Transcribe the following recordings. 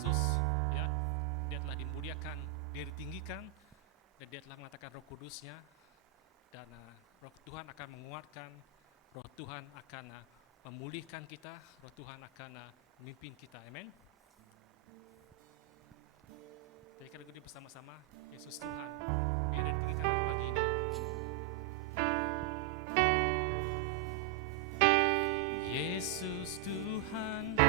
Yesus, ya, dia telah dimuliakan, dia ditinggikan, dan dia telah mengatakan Roh Kudusnya, dan Roh Tuhan akan menguatkan, Roh Tuhan akan memulihkan kita, Roh Tuhan akan memimpin kita. Amin. Jadi kita ikuti bersama-sama Yesus Tuhan, biar ditinggikan pagi ini. Yesus Tuhan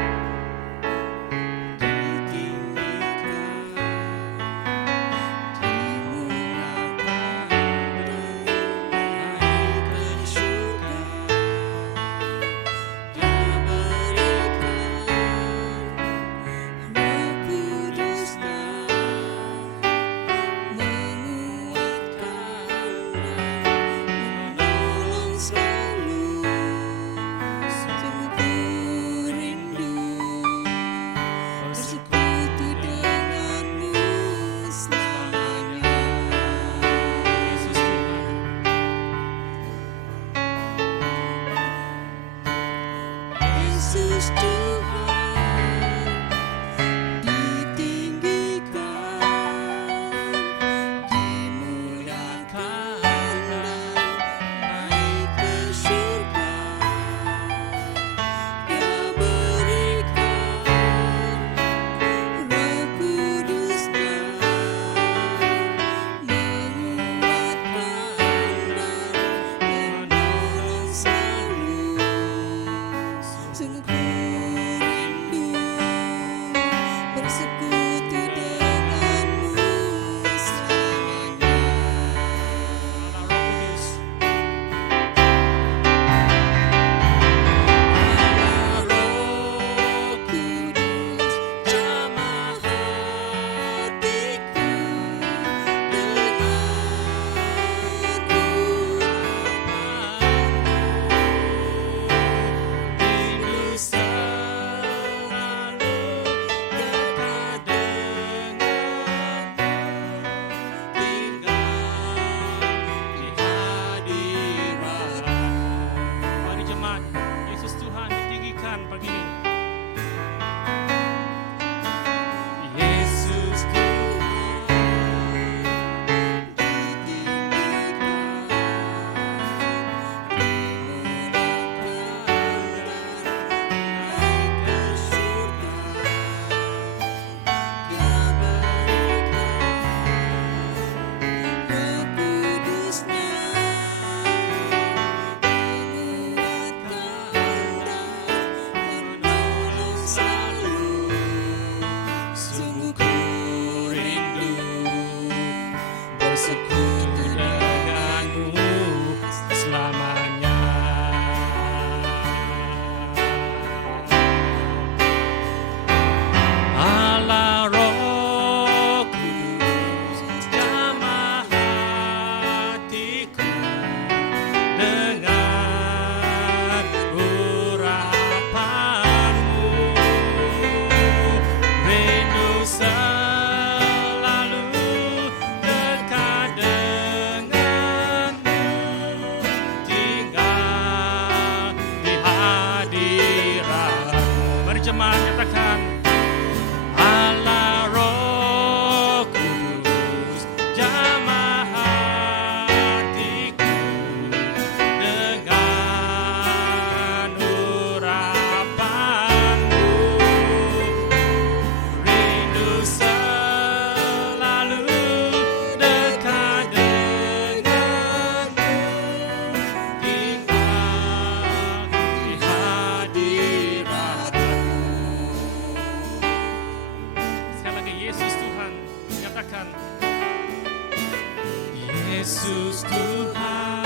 Yesus Tuhan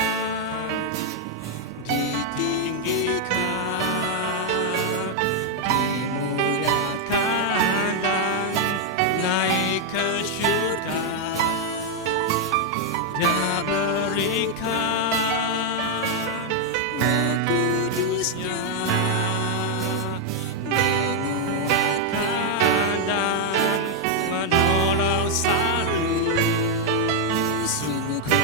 ditinggikan, dimuliakan dan naik ke syurga. Dia berikan Roh Kudusnya, menguatkan dan menolong selalu. Sungguh ku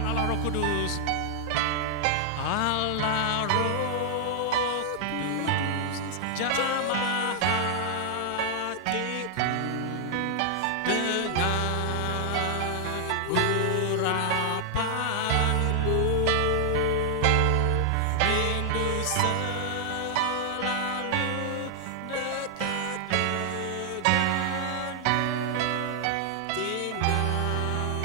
Tuhan Allah Roh Kudus. Allah Roh Kudus, jamah hatiku dengan urapanmu. Rindu selalu dekat denganmu, tinggal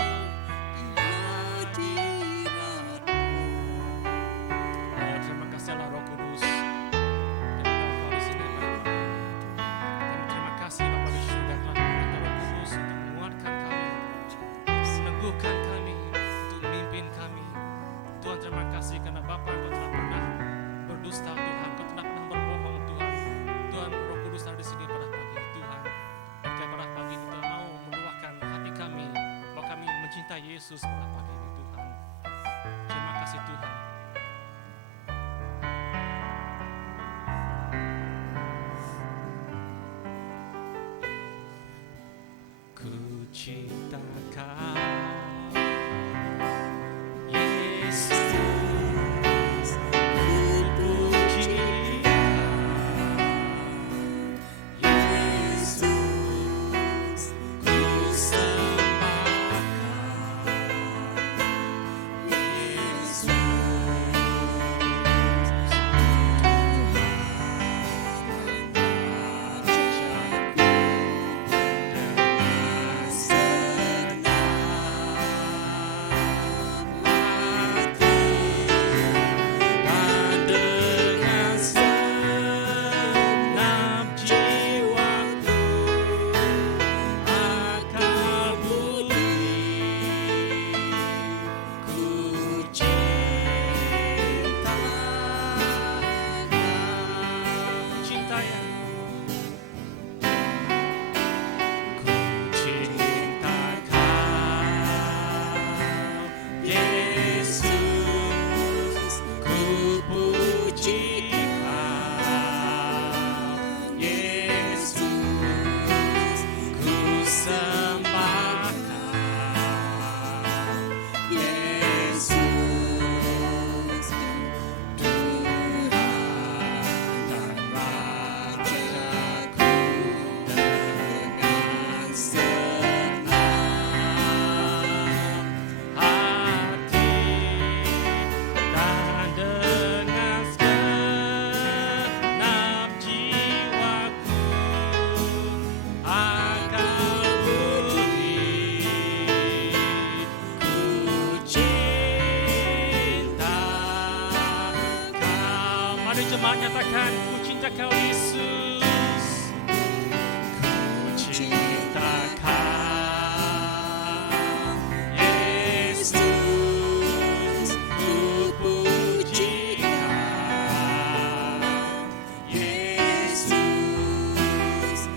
di hadiratmu. Terima kasih Allah Roh Kudus. Kami di sini Bapak. Kami terima kasih Bapak di surga telah mengangkat Roh Kudus untuk menguatkan kami, meneguhkan kami, untuk memimpin kami. Tuhan terima kasih karena Bapak Engkau telah pernah berdusta Tuhan, Engkau telah pernah berbohong Tuhan. Tuhan Roh Kudus ada di sini pada pagi ini Tuhan. Dan pada pagi ini Tuhan mau meluahkan hati kami, bahwa kami mencintai Yesus pada pagi ini Tuhan. Terima kasih Tuhan. Ku cinta Kau, Yesus, ku puji Kau, Yesus, ku sembah Kau, Yesus, jemaat nyatakan, ku cinta Kau Yesus, ku cinta Kau, Yesus, ku puji Kau, Yesus,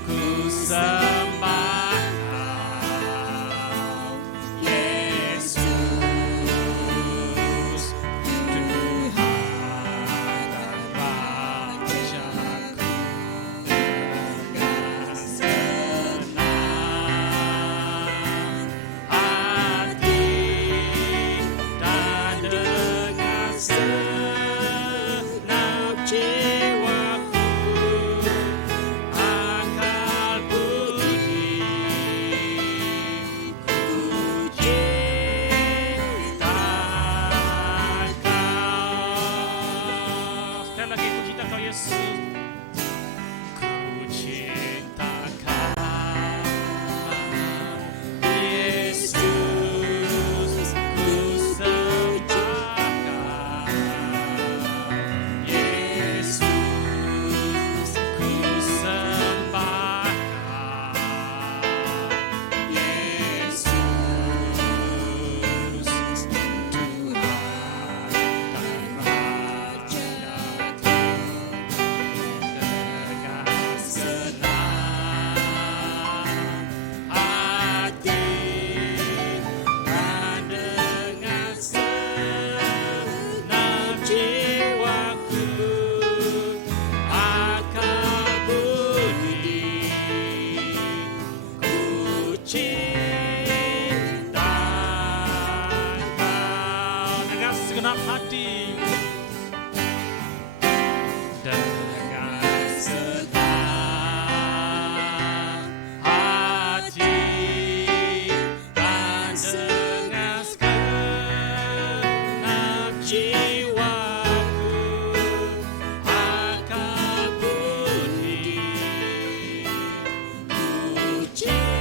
ku sembah Kau, Yesus, Tuhan dan Rajaku. cinta Kau. segenap hati. Dengan segenap hati dan dengan segenap jiwaku akan bunyi ku cinta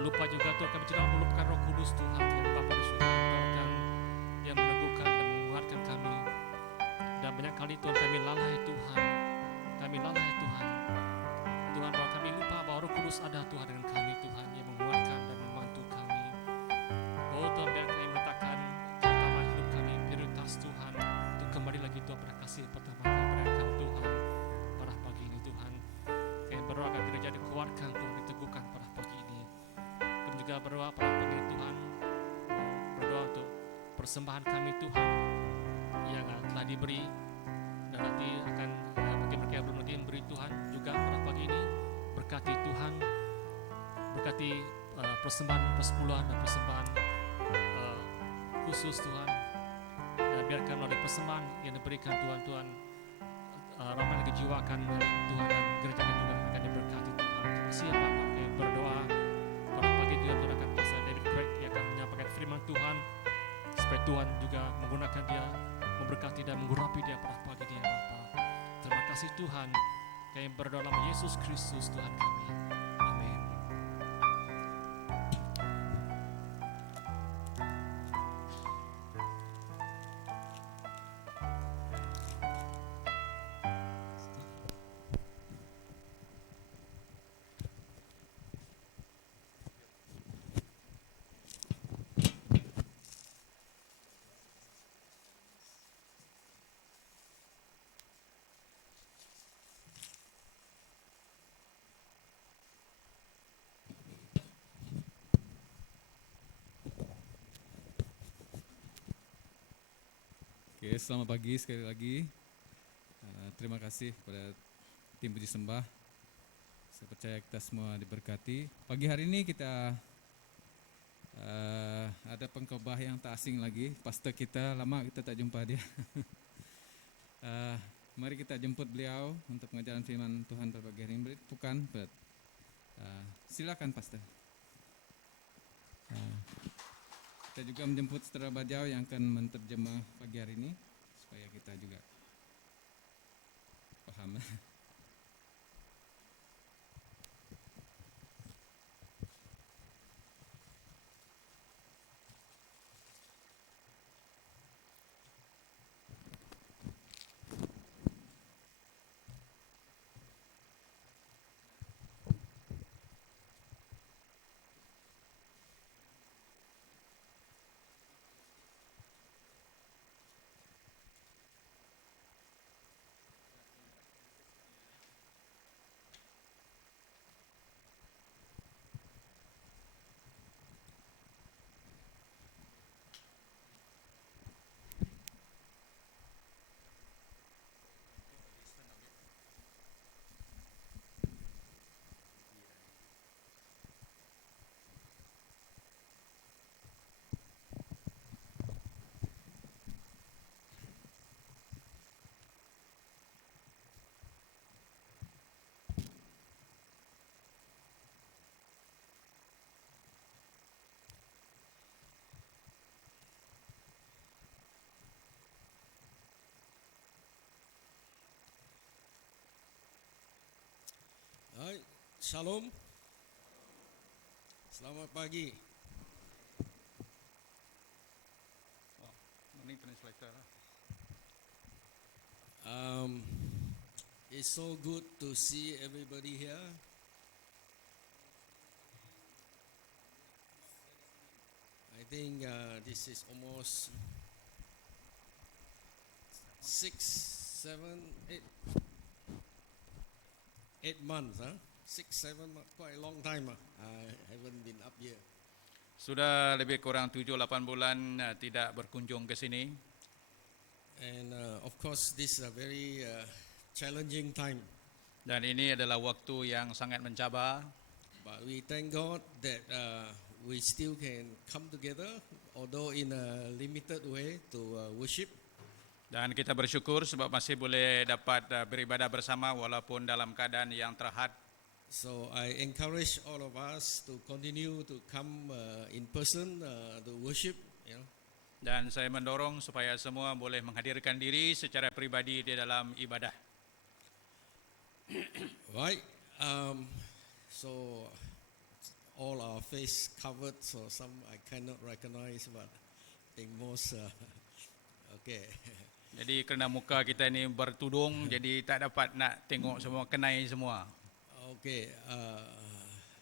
lupa juga Tuhan, kami tidak melupakan Roh Kudus Tuhan yang Bapa di surga mengabarkan, yang meneguhkan dan menguatkan kami. Dan banyak kali Tuhan kami lalai Tuhan, Tuhan bahwa kami lupa bahwa Roh Kudus ada Tuhan dengan kami Tuhan, yang menguatkan dan membantu kami. Oh Tuhan, biar kami meletakkan pertama hidup kami prioritas Tuhan, untuk kembali lagi Tuhan pada kasih pertama kami pada Engkau Tuhan pada pagi ini Tuhan. Kami berdoa agar gereja dikuatkan Tuhan, diteguhkan pada pagi ini. Kami juga berdoa pada pagi ini Tuhan, berdoa untuk persembahan kami Tuhan yang telah diberi dan nanti akan bagi mereka yang belum lagi memberi Tuhan juga pada pagi ini. Berkati Tuhan, berkati persembahan persepuluhan dan persembahan khusus Tuhan. Dan biarkan melalui persembahan yang diberikan Tuhan, ramai lagi jiwa akan Tuhan dan gereja juga akan diberkati Tuhan. Terima kasih ya Bapak. Kami berdoa pada pagi juga Tuhan akan Pastor David Craig yang akan menyampaikan firman Tuhan, supaya Tuhan juga menggunakan dia, memberkati dan mengurapi dia pada pagi ini ya Bapak. Terima kasih Tuhan. Kami berdoa dalam Yesus Kristus Tuhan kami. Amin. Oke, selamat pagi sekali lagi. Terima kasih kepada tim puji sembah. Saya percaya kita semua diberkati. Pagi hari ini kita ada pengkhotbah yang tak asing lagi. Pastor kita lama kita tak jumpa dia. Mari kita jemput beliau untuk pengajaran firman Tuhan pada pagi hari ini. Bukan, silakan Pastor. Kita juga menjemput saudara Bajau yang akan menterjemah pagi hari ini supaya kita juga paham. Hai, Shalom. Selamat pagi. Morning translator. It's so good to see everybody here. I think this is almost 6, 7, 8 months, huh? 6, 7 months, quite a long time. I haven't been up here. Sudah lebih kurang 7-8 bulan tidak berkunjung ke sini. And of course, this is a very challenging time. Dan ini adalah waktu yang sangat mencabar. But we thank God that we still can come together, although in a limited way, to worship. Dan kita bersyukur sebab masih boleh dapat beribadah bersama walaupun dalam keadaan yang terhad. So I encourage all of us to continue to come in person to worship. You know. Dan saya mendorong supaya semua boleh menghadirkan diri secara pribadi di dalam ibadah. Right. So all our face covered, so some I cannot recognize, but I think most okay. Jadi kerana muka kita ini bertudung, jadi tak dapat nak tengok semua, kenai semua. Okay.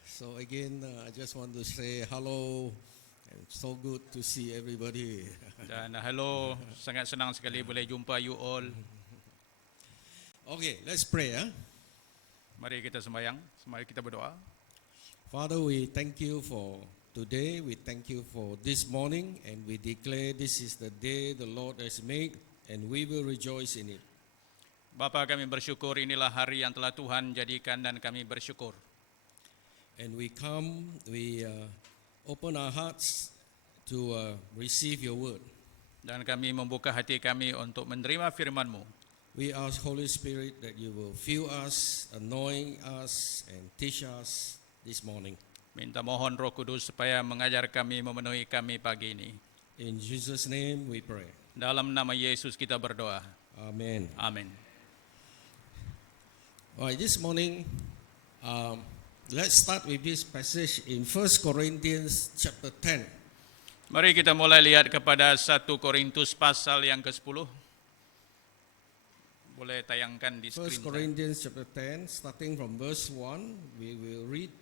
So again, I just want to say hello. It's so good to see everybody. Dan hello, sangat senang sekali boleh jumpa you all. Okay, let's pray. Mari kita sembahyang, mari kita berdoa. Father, we thank you for today. We thank you for this morning, and we declare this is the day the Lord has made, and we will rejoice in it. Bapa, kami bersyukur inilah hari yang telah Tuhan jadikan dan kami bersyukur. And we open our hearts to receive your word. Dan kami membuka hati kami untuk menerima firman-Mu. We ask Holy Spirit that you will fill us, anoint us, and teach us this morning. Minta mohon Roh Kudus supaya mengajar kami, memenuhi kami pagi ini. In Jesus' name we pray. Dalam nama Yesus kita berdoa. Amen. Amin. All right, this morning, let's start with this passage in 1 Corinthians chapter 10. Mari kita mulai lihat kepada 1 Korintus pasal yang ke-10. Boleh tayangkan di 1 skrin. Corinthians chapter 10, starting from verse 1, we will read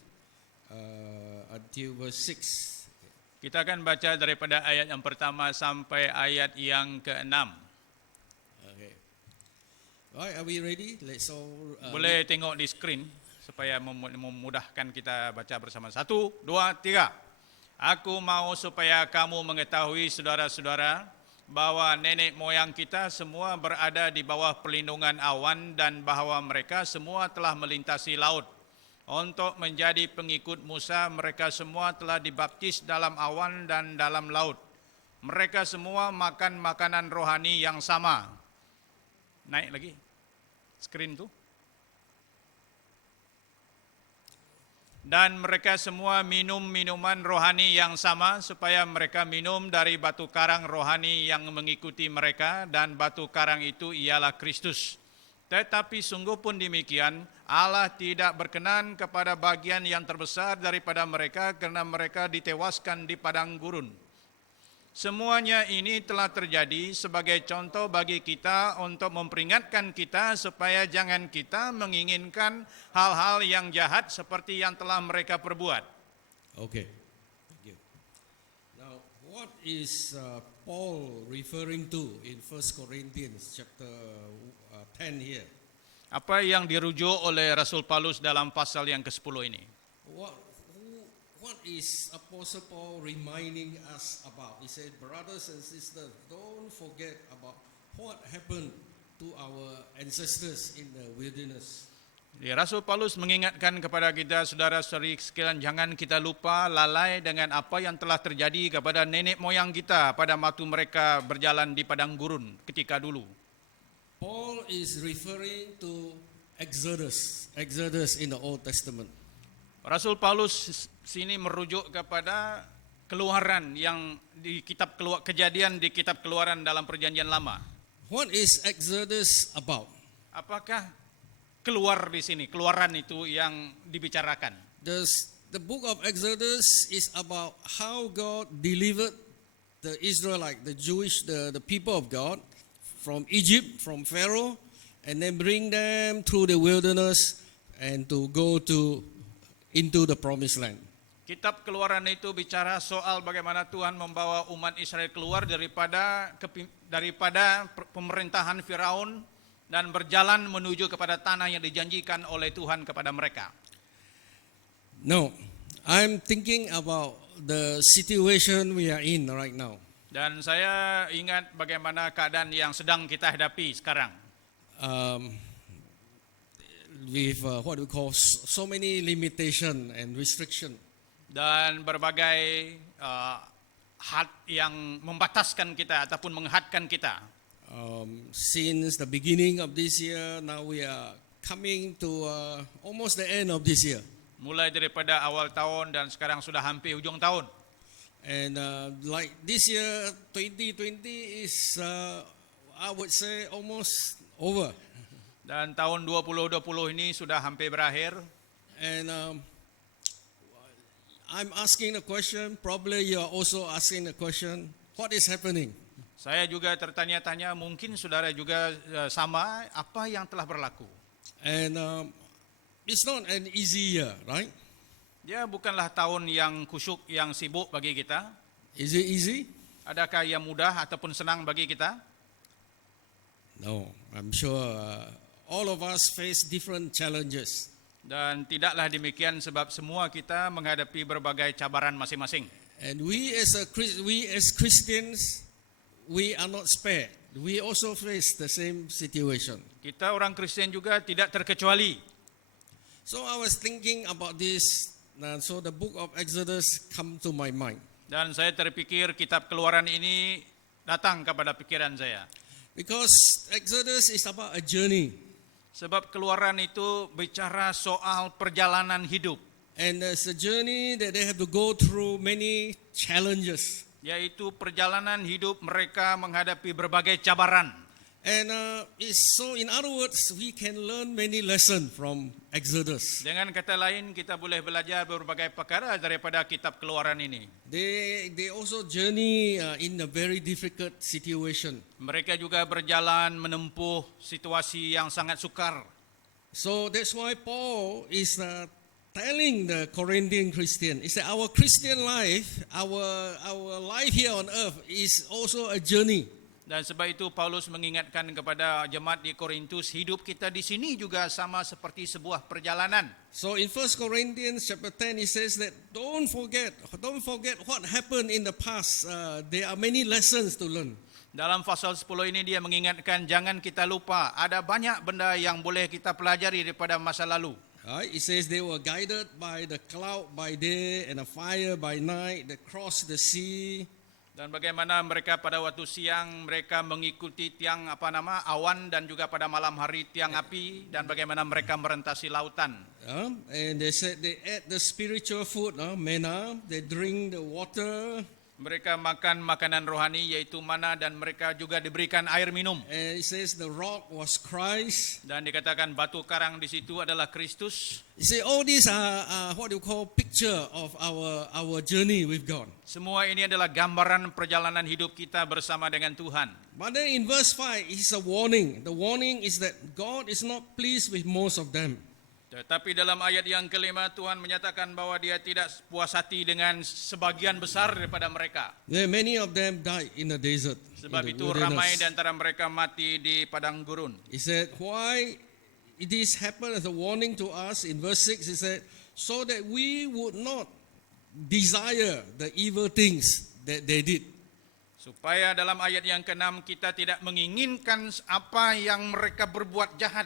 until verse 6. Kita akan baca daripada ayat yang pertama sampai ayat yang ke-6. Okay. All right, are we ready? Let's all Boleh tengok di skrin supaya memudahkan kita baca bersama. 1, 2, 3. Aku mau supaya kamu mengetahui saudara-saudara bahwa nenek moyang kita semua berada di bawah perlindungan awan dan bahwa mereka semua telah melintasi laut. Untuk menjadi pengikut Musa, mereka semua telah dibaptis dalam awan dan dalam laut. Mereka semua makan makanan rohani yang sama. Naik lagi skrin tu. Dan mereka semua minum minuman rohani yang sama supaya mereka minum dari batu karang rohani yang mengikuti mereka dan batu karang itu ialah Kristus. Tetapi sungguh pun demikian, Allah tidak berkenan kepada bagian yang terbesar daripada mereka kerana mereka ditewaskan di padang gurun. Semuanya ini telah terjadi sebagai contoh bagi kita untuk memperingatkan kita supaya jangan kita menginginkan hal-hal yang jahat seperti yang telah mereka perbuat. Okay. Thank you. Now, what is Paul referring to in 1 Corinthians chapter 10 here? Apa yang dirujuk oleh Rasul Paulus dalam pasal yang ke-10 ini? What is Apostle Paul reminding us about? He said, brothers and sisters, don't forget about what happened to our ancestors in the wilderness. Rasul Paulus mengingatkan kepada kita, saudara-saudari sekalian, jangan kita lupa lalai dengan apa yang telah terjadi kepada nenek moyang kita pada waktu mereka berjalan di padang gurun ketika dulu. Paul is referring to Exodus in the Old Testament. Rasul Paulus sini merujuk kepada keluaran yang di kitab kejadian di kitab Keluaran dalam Perjanjian Lama. What is Exodus about? Apakah keluar di sini, keluaran itu yang dibicarakan? The book of Exodus is about how God delivered the Israelite, the Jewish, the people of God from Egypt, from Pharaoh, and then bring them through the wilderness and to go into the promised land. Kitab Keluaran itu bicara soal bagaimana Tuhan membawa umat Israel keluar daripada pemerintahan Firaun dan berjalan menuju kepada tanah yang dijanjikan oleh Tuhan kepada mereka. No, I'm thinking about the situation we are in right now. Dan saya ingat bagaimana keadaan yang sedang kita hadapi sekarang. With what we call so many limitation and restriction. Dan berbagai had yang membataskan kita ataupun menghadkan kita. Since the beginning of this year, now we are coming to almost the end of this year. Mulai daripada awal tahun dan sekarang sudah hampir hujung tahun. And like this year, 2020 is, I would say, almost over. Dan tahun 2020 ini sudah hampir berakhir. And I'm asking a question, probably you are also asking a question, what is happening? Saya juga tertanya-tanya, mungkin saudara juga sama, apa yang telah berlaku? And it's not an easy year, right? Dia bukanlah tahun yang kusyuk, yang sibuk bagi kita. Is it easy? Adakah yang mudah ataupun senang bagi kita? No, I'm sure all of us face different challenges. Dan tidaklah demikian sebab semua kita menghadapi berbagai cabaran masing-masing. And we as Christians, we are not spared. we also face the same situation. Kita orang Kristen juga tidak terkecuali. So I was thinking about this, so the book of Exodus come to my mind. Dan saya terpikir kitab Keluaran ini datang kepada pikiran saya. Because Exodus is about a journey. Sebab Keluaran itu bicara soal perjalanan hidup. And it's a journey that they have to go through many challenges. Yaitu perjalanan hidup mereka menghadapi berbagai cabaran. And so in other words, we can learn many lessons from Exodus. Dengan kata lain, kita boleh belajar berbagai perkara daripada kitab Keluaran ini. They also journey in a very difficult situation. Mereka juga berjalan menempuh situasi yang sangat sukar. So that's why Paul is telling the Corinthian Christian, is that our Christian life, our life here on earth is also a journey. Dan sebab itu Paulus mengingatkan kepada jemaat di Korintus, hidup kita di sini juga sama seperti sebuah perjalanan. So in 1 Corinthians chapter 10, he says that don't forget what happened in the past. There are many lessons to learn. Dalam pasal 10 ini dia mengingatkan, jangan kita lupa, ada banyak benda yang boleh kita pelajari daripada masa lalu. It says they were guided by the cloud by day and a fire by night. They crossed the sea. Dan bagaimana mereka pada waktu siang mereka mengikuti tiang awan dan juga pada malam hari tiang api, dan bagaimana mereka merentasi lautan. And they said they ate the spiritual food, manna. They drink the water. Mereka makan makanan rohani yaitu mana, dan mereka juga diberikan air minum. And it says the rock was Christ. Dan dikatakan batu karang di situ adalah Kristus. You see, all these are what you call picture of our journey with God. Semua ini adalah gambaran perjalanan hidup kita bersama dengan Tuhan. But then in verse 5 is a warning. The warning is that God is not pleased with most of them. Tetapi dalam ayat yang kelima Tuhan menyatakan bahwa dia tidak puas hati dengan sebagian besar daripada mereka. Many of them died in the desert. Sebab in the itu ramai wilderness. di antara mereka mati di padang gurun. He said, why this happened as a warning to us. In verse 6 he said, so that we would not desire the evil things that they did. Supaya dalam ayat yang ke-6 kita tidak menginginkan apa yang mereka berbuat jahat.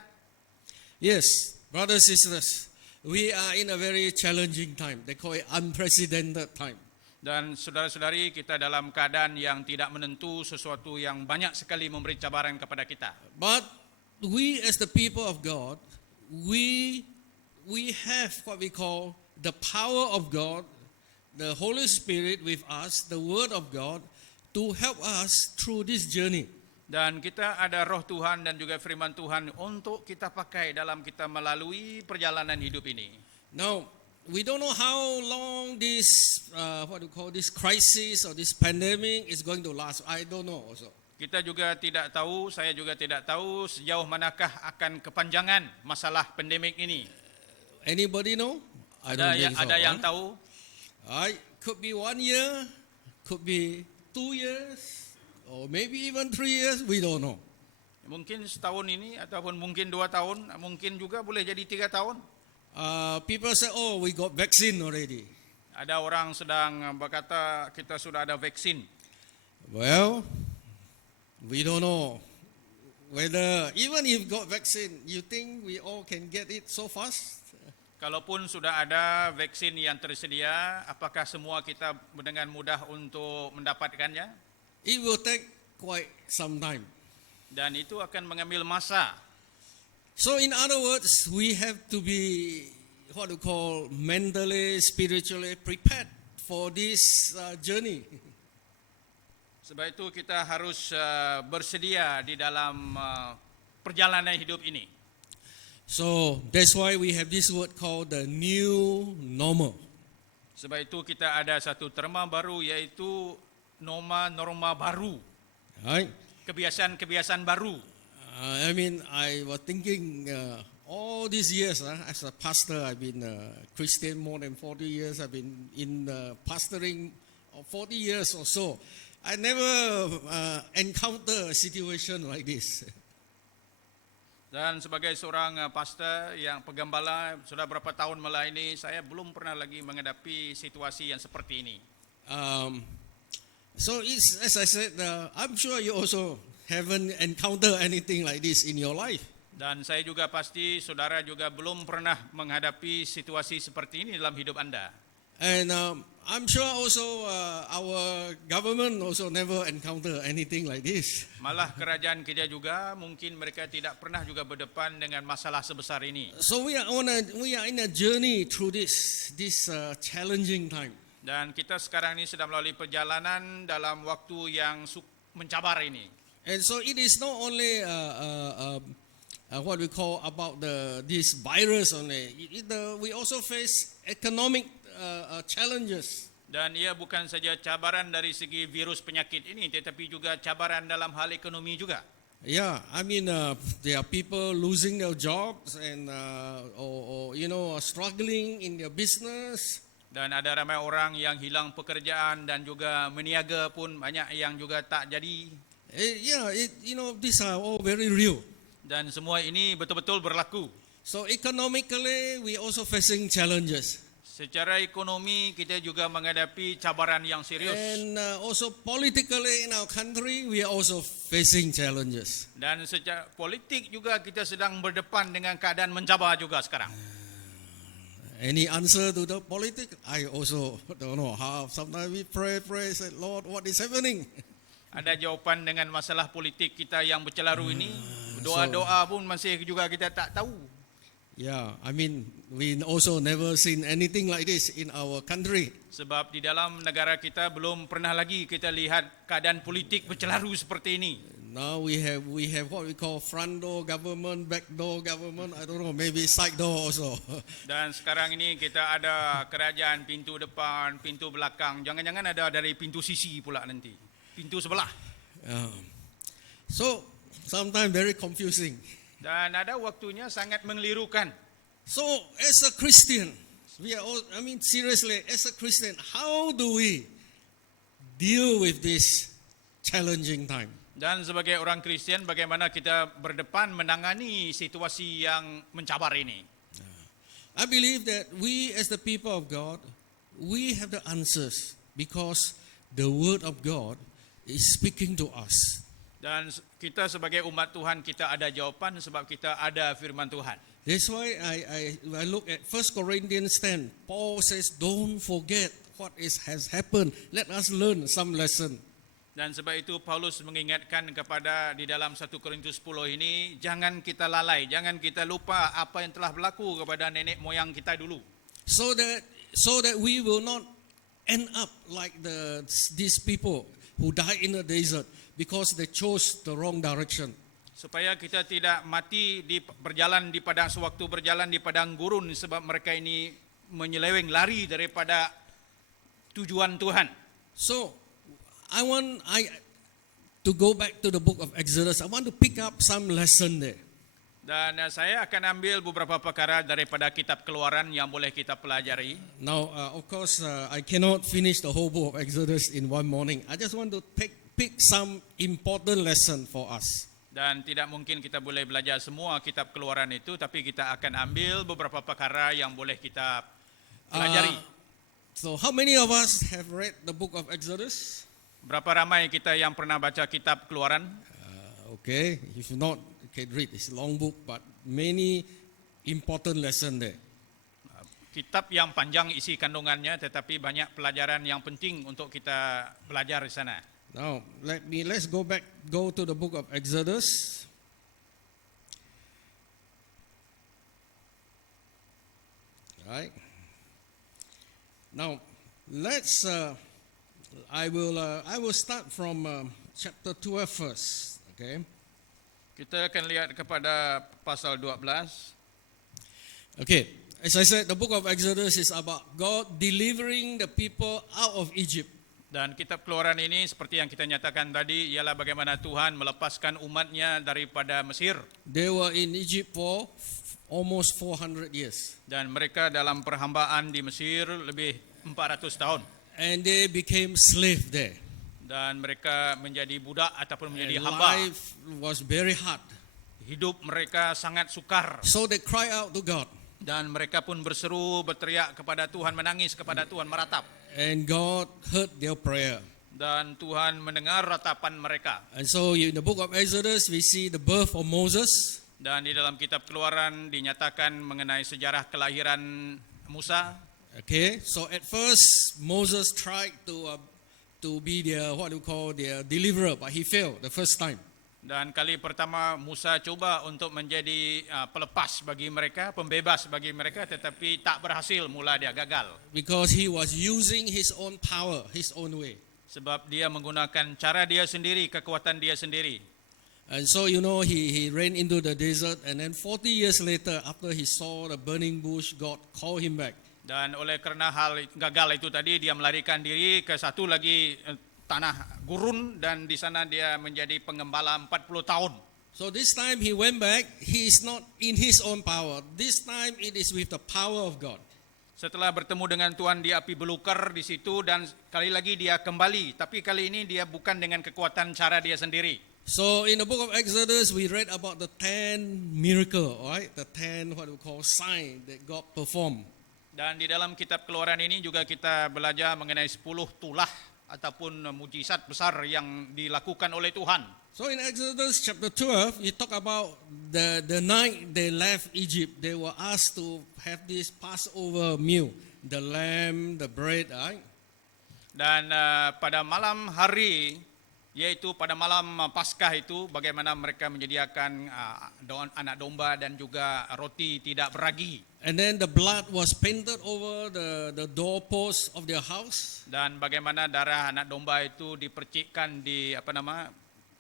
Yes, brothers and sisters, we are in a very challenging time. They call it unprecedented time. Dan saudara-saudari, kita dalam keadaan yang tidak menentu, sesuatu yang banyak sekali memberi cabaran kepada kita. But we as the people of God, we have what we call the power of God, the Holy Spirit with us, the Word of God, to help us through this journey. Dan kita ada roh Tuhan dan juga firman Tuhan untuk kita pakai dalam kita melalui perjalanan hidup ini. Now, we don't know how long this, this crisis or this pandemic is going to last. I don't know also. Kita juga tidak tahu, saya juga tidak tahu sejauh manakah akan kepanjangan masalah pandemik ini. Anybody know? I don't think so. Ada yang tahu? Could be 1 year, could be 2 years, or maybe even 3 years, we don't know. Mungkin setahun ini ataupun mungkin 2 tahun, mungkin juga boleh jadi 3 tahun. People say, oh, we got vaccine already. Ada orang sedang berkata kita sudah ada vaksin. Well, we don't know whether even if got vaccine, you think we all can get it so fast? Kalaupun sudah ada vaksin yang tersedia, apakah semua kita dengan mudah untuk mendapatkannya? It will take quite some time. Dan itu akan mengambil masa. So in other words, we have to be what we call mentally, spiritually prepared for this journey. Sebab itu kita harus bersedia di dalam perjalanan hidup ini. So that's why we have this word called the new normal. Sebab itu kita ada satu terma baru, yaitu norma baru. Right? Kebiasaan-kebiasaan baru. I was thinking all these years as a pastor, I've been a Christian more than 40 years. I've been in pastoring 40 years or so. I never encountered a situation like this. Dan sebagai seorang pastor yang penggembala sudah berapa tahun melayani, saya belum pernah lagi menghadapi situasi yang seperti ini. So it's, as I said, I'm sure you also haven't encountered anything like this in your life. Dan saya juga pasti saudara juga belum pernah menghadapi situasi seperti ini dalam hidup Anda. And I'm sure also our government also never encountered anything like this. Malah kerajaan kita juga mungkin mereka tidak pernah juga berdepan dengan masalah sebesar ini. So we are in a journey through this challenging time. Dan kita sekarang ini sedang melalui perjalanan dalam waktu yang mencabar ini. And so it is not only what we call about this virus only. We also face economic challenges. Dan ia bukan saja cabaran dari segi virus penyakit ini, tetapi juga cabaran dalam hal ekonomi juga. Yeah, I mean there are people losing their jobs and or struggling in their business. Dan ada ramai orang yang hilang pekerjaan dan juga meniaga pun banyak yang juga tak jadi. These are all very real. Dan semua ini betul-betul berlaku. So economically, we also facing challenges. Secara ekonomi kita juga menghadapi cabaran yang serius. And also politically in our country, we are also facing challenges. Dan secara politik juga kita sedang berdepan dengan keadaan mencabar juga sekarang. Any answer to the politics? I also don't know how. Sometimes we pray, say, Lord, what is happening? Ada jawapan dengan masalah politik kita yang bercelaru ini. Doa-doa pun masih juga kita tak tahu. Yeah, I mean, we also never seen anything like this in our country. Sebab di dalam negara kita belum pernah lagi kita lihat keadaan politik bercelaru seperti ini. Now we have what we call front door government, back door government. I don't know, maybe side door also. Dan sekarang ini kita ada kerajaan pintu depan, pintu belakang. Jangan-jangan ada dari pintu sisi pula nanti. Pintu sebelah. So sometimes very confusing. Dan ada waktunya sangat mengelirukan. So as a Christian, seriously, as a Christian, how do we deal with this challenging time? Dan sebagai orang Kristen, bagaimana kita berdepan menangani situasi yang mencabar ini? I believe that we as the people of God, we have the answers because the word of God is speaking to us. Dan kita sebagai umat Tuhan, kita ada jawapan sebab kita ada firman Tuhan. That's why I look at 1 Corinthians 10. Paul says, don't forget what has happened. Let us learn some lesson. Dan sebab itu Paulus mengingatkan kepada di dalam 1 Korintus 10 ini, jangan kita lalai, jangan kita lupa apa yang telah berlaku kepada nenek moyang kita dulu. So that we will not end up like these people who died in the desert because they chose the wrong direction. Supaya kita tidak mati berjalan di padang gurun sebab mereka ini menyeleweng lari daripada tujuan Tuhan. So I to go back to the book of Exodus. I want to pick up some lesson there. Dan saya akan ambil beberapa perkara daripada kitab Keluaran yang boleh kita pelajari. Now, of course, I cannot finish the whole book of Exodus in one morning. I just want to pick some important lesson for us. Dan tidak mungkin kita boleh belajar semua kitab Keluaran itu, tapi kita akan ambil beberapa perkara yang boleh kita pelajari. So, how many of us have read the book of Exodus? Berapa ramai kita yang pernah baca kitab Keluaran? Okay, if not, you can read. It's a long book, but many important lesson there. Kitab yang panjang isi kandungannya, tetapi banyak pelajaran yang penting untuk kita belajar di sana. Now, let's go to the book of Exodus. Right. Now, let's. I will start from chapter 12 first. Okay. Kita akan lihat kepada pasal 12. Okay. As I said, the book of Exodus is about God delivering the people out of Egypt. Dan kitab Keluaran ini seperti yang kita nyatakan tadi ialah bagaimana Tuhan melepaskan umatnya daripada Mesir. They were in Egypt for almost 400 years. Dan mereka dalam perhambaan di Mesir lebih 400 tahun. And they became slave there. Dan mereka menjadi budak ataupun menjadi And hamba. life was very hard. Hidup mereka sangat sukar. So they cry out to God. Dan mereka pun berseru, berteriak kepada Tuhan, menangis kepada Tuhan, meratap. And God heard their prayer. dan Tuhan mendengar ratapan mereka. And so in the book of Exodus, we see the birth of Moses. Dan di dalam kitab Keluaran dinyatakan mengenai sejarah kelahiran Musa. Okay, so at first Moses tried to be their what we call their deliverer, but he failed the first time. Dan kali pertama Musa coba untuk menjadi pelepas bagi mereka, pembebas bagi mereka, tetapi tak berhasil, mula dia gagal. Because he was using his own power, his own way. Sebab dia menggunakan cara dia sendiri, kekuatan dia sendiri. And so, he ran into the desert, and then 40 years later, after he saw the burning bush, God called him back. Dan oleh kerana hal gagal itu tadi, dia melarikan diri ke satu lagi tanah gurun, dan di sana dia menjadi penggembala 40 tahun. So this time he went back, he is not in his own power. This time it is with the power of God. Setelah bertemu dengan Tuhan di api belukar di situ, dan kali lagi dia kembali, tapi kali ini dia bukan dengan kekuatan cara dia sendiri. So in the book of Exodus, we read about the 10 miracle, right? The 10 what we call sign that God performed. Dan di dalam kitab Keluaran ini juga kita belajar mengenai 10 tulah ataupun mujizat besar yang dilakukan oleh Tuhan. So in Exodus chapter 12, you talk about the night they left Egypt, they were asked to have this Passover meal, the lamb, the bread, right? Dan pada malam hari, yaitu pada malam Paskah itu, bagaimana mereka menyediakan anak domba dan juga roti tidak beragi. And then the blood was painted over the doorpost of their house. Dan bagaimana darah anak domba itu dipercikkan di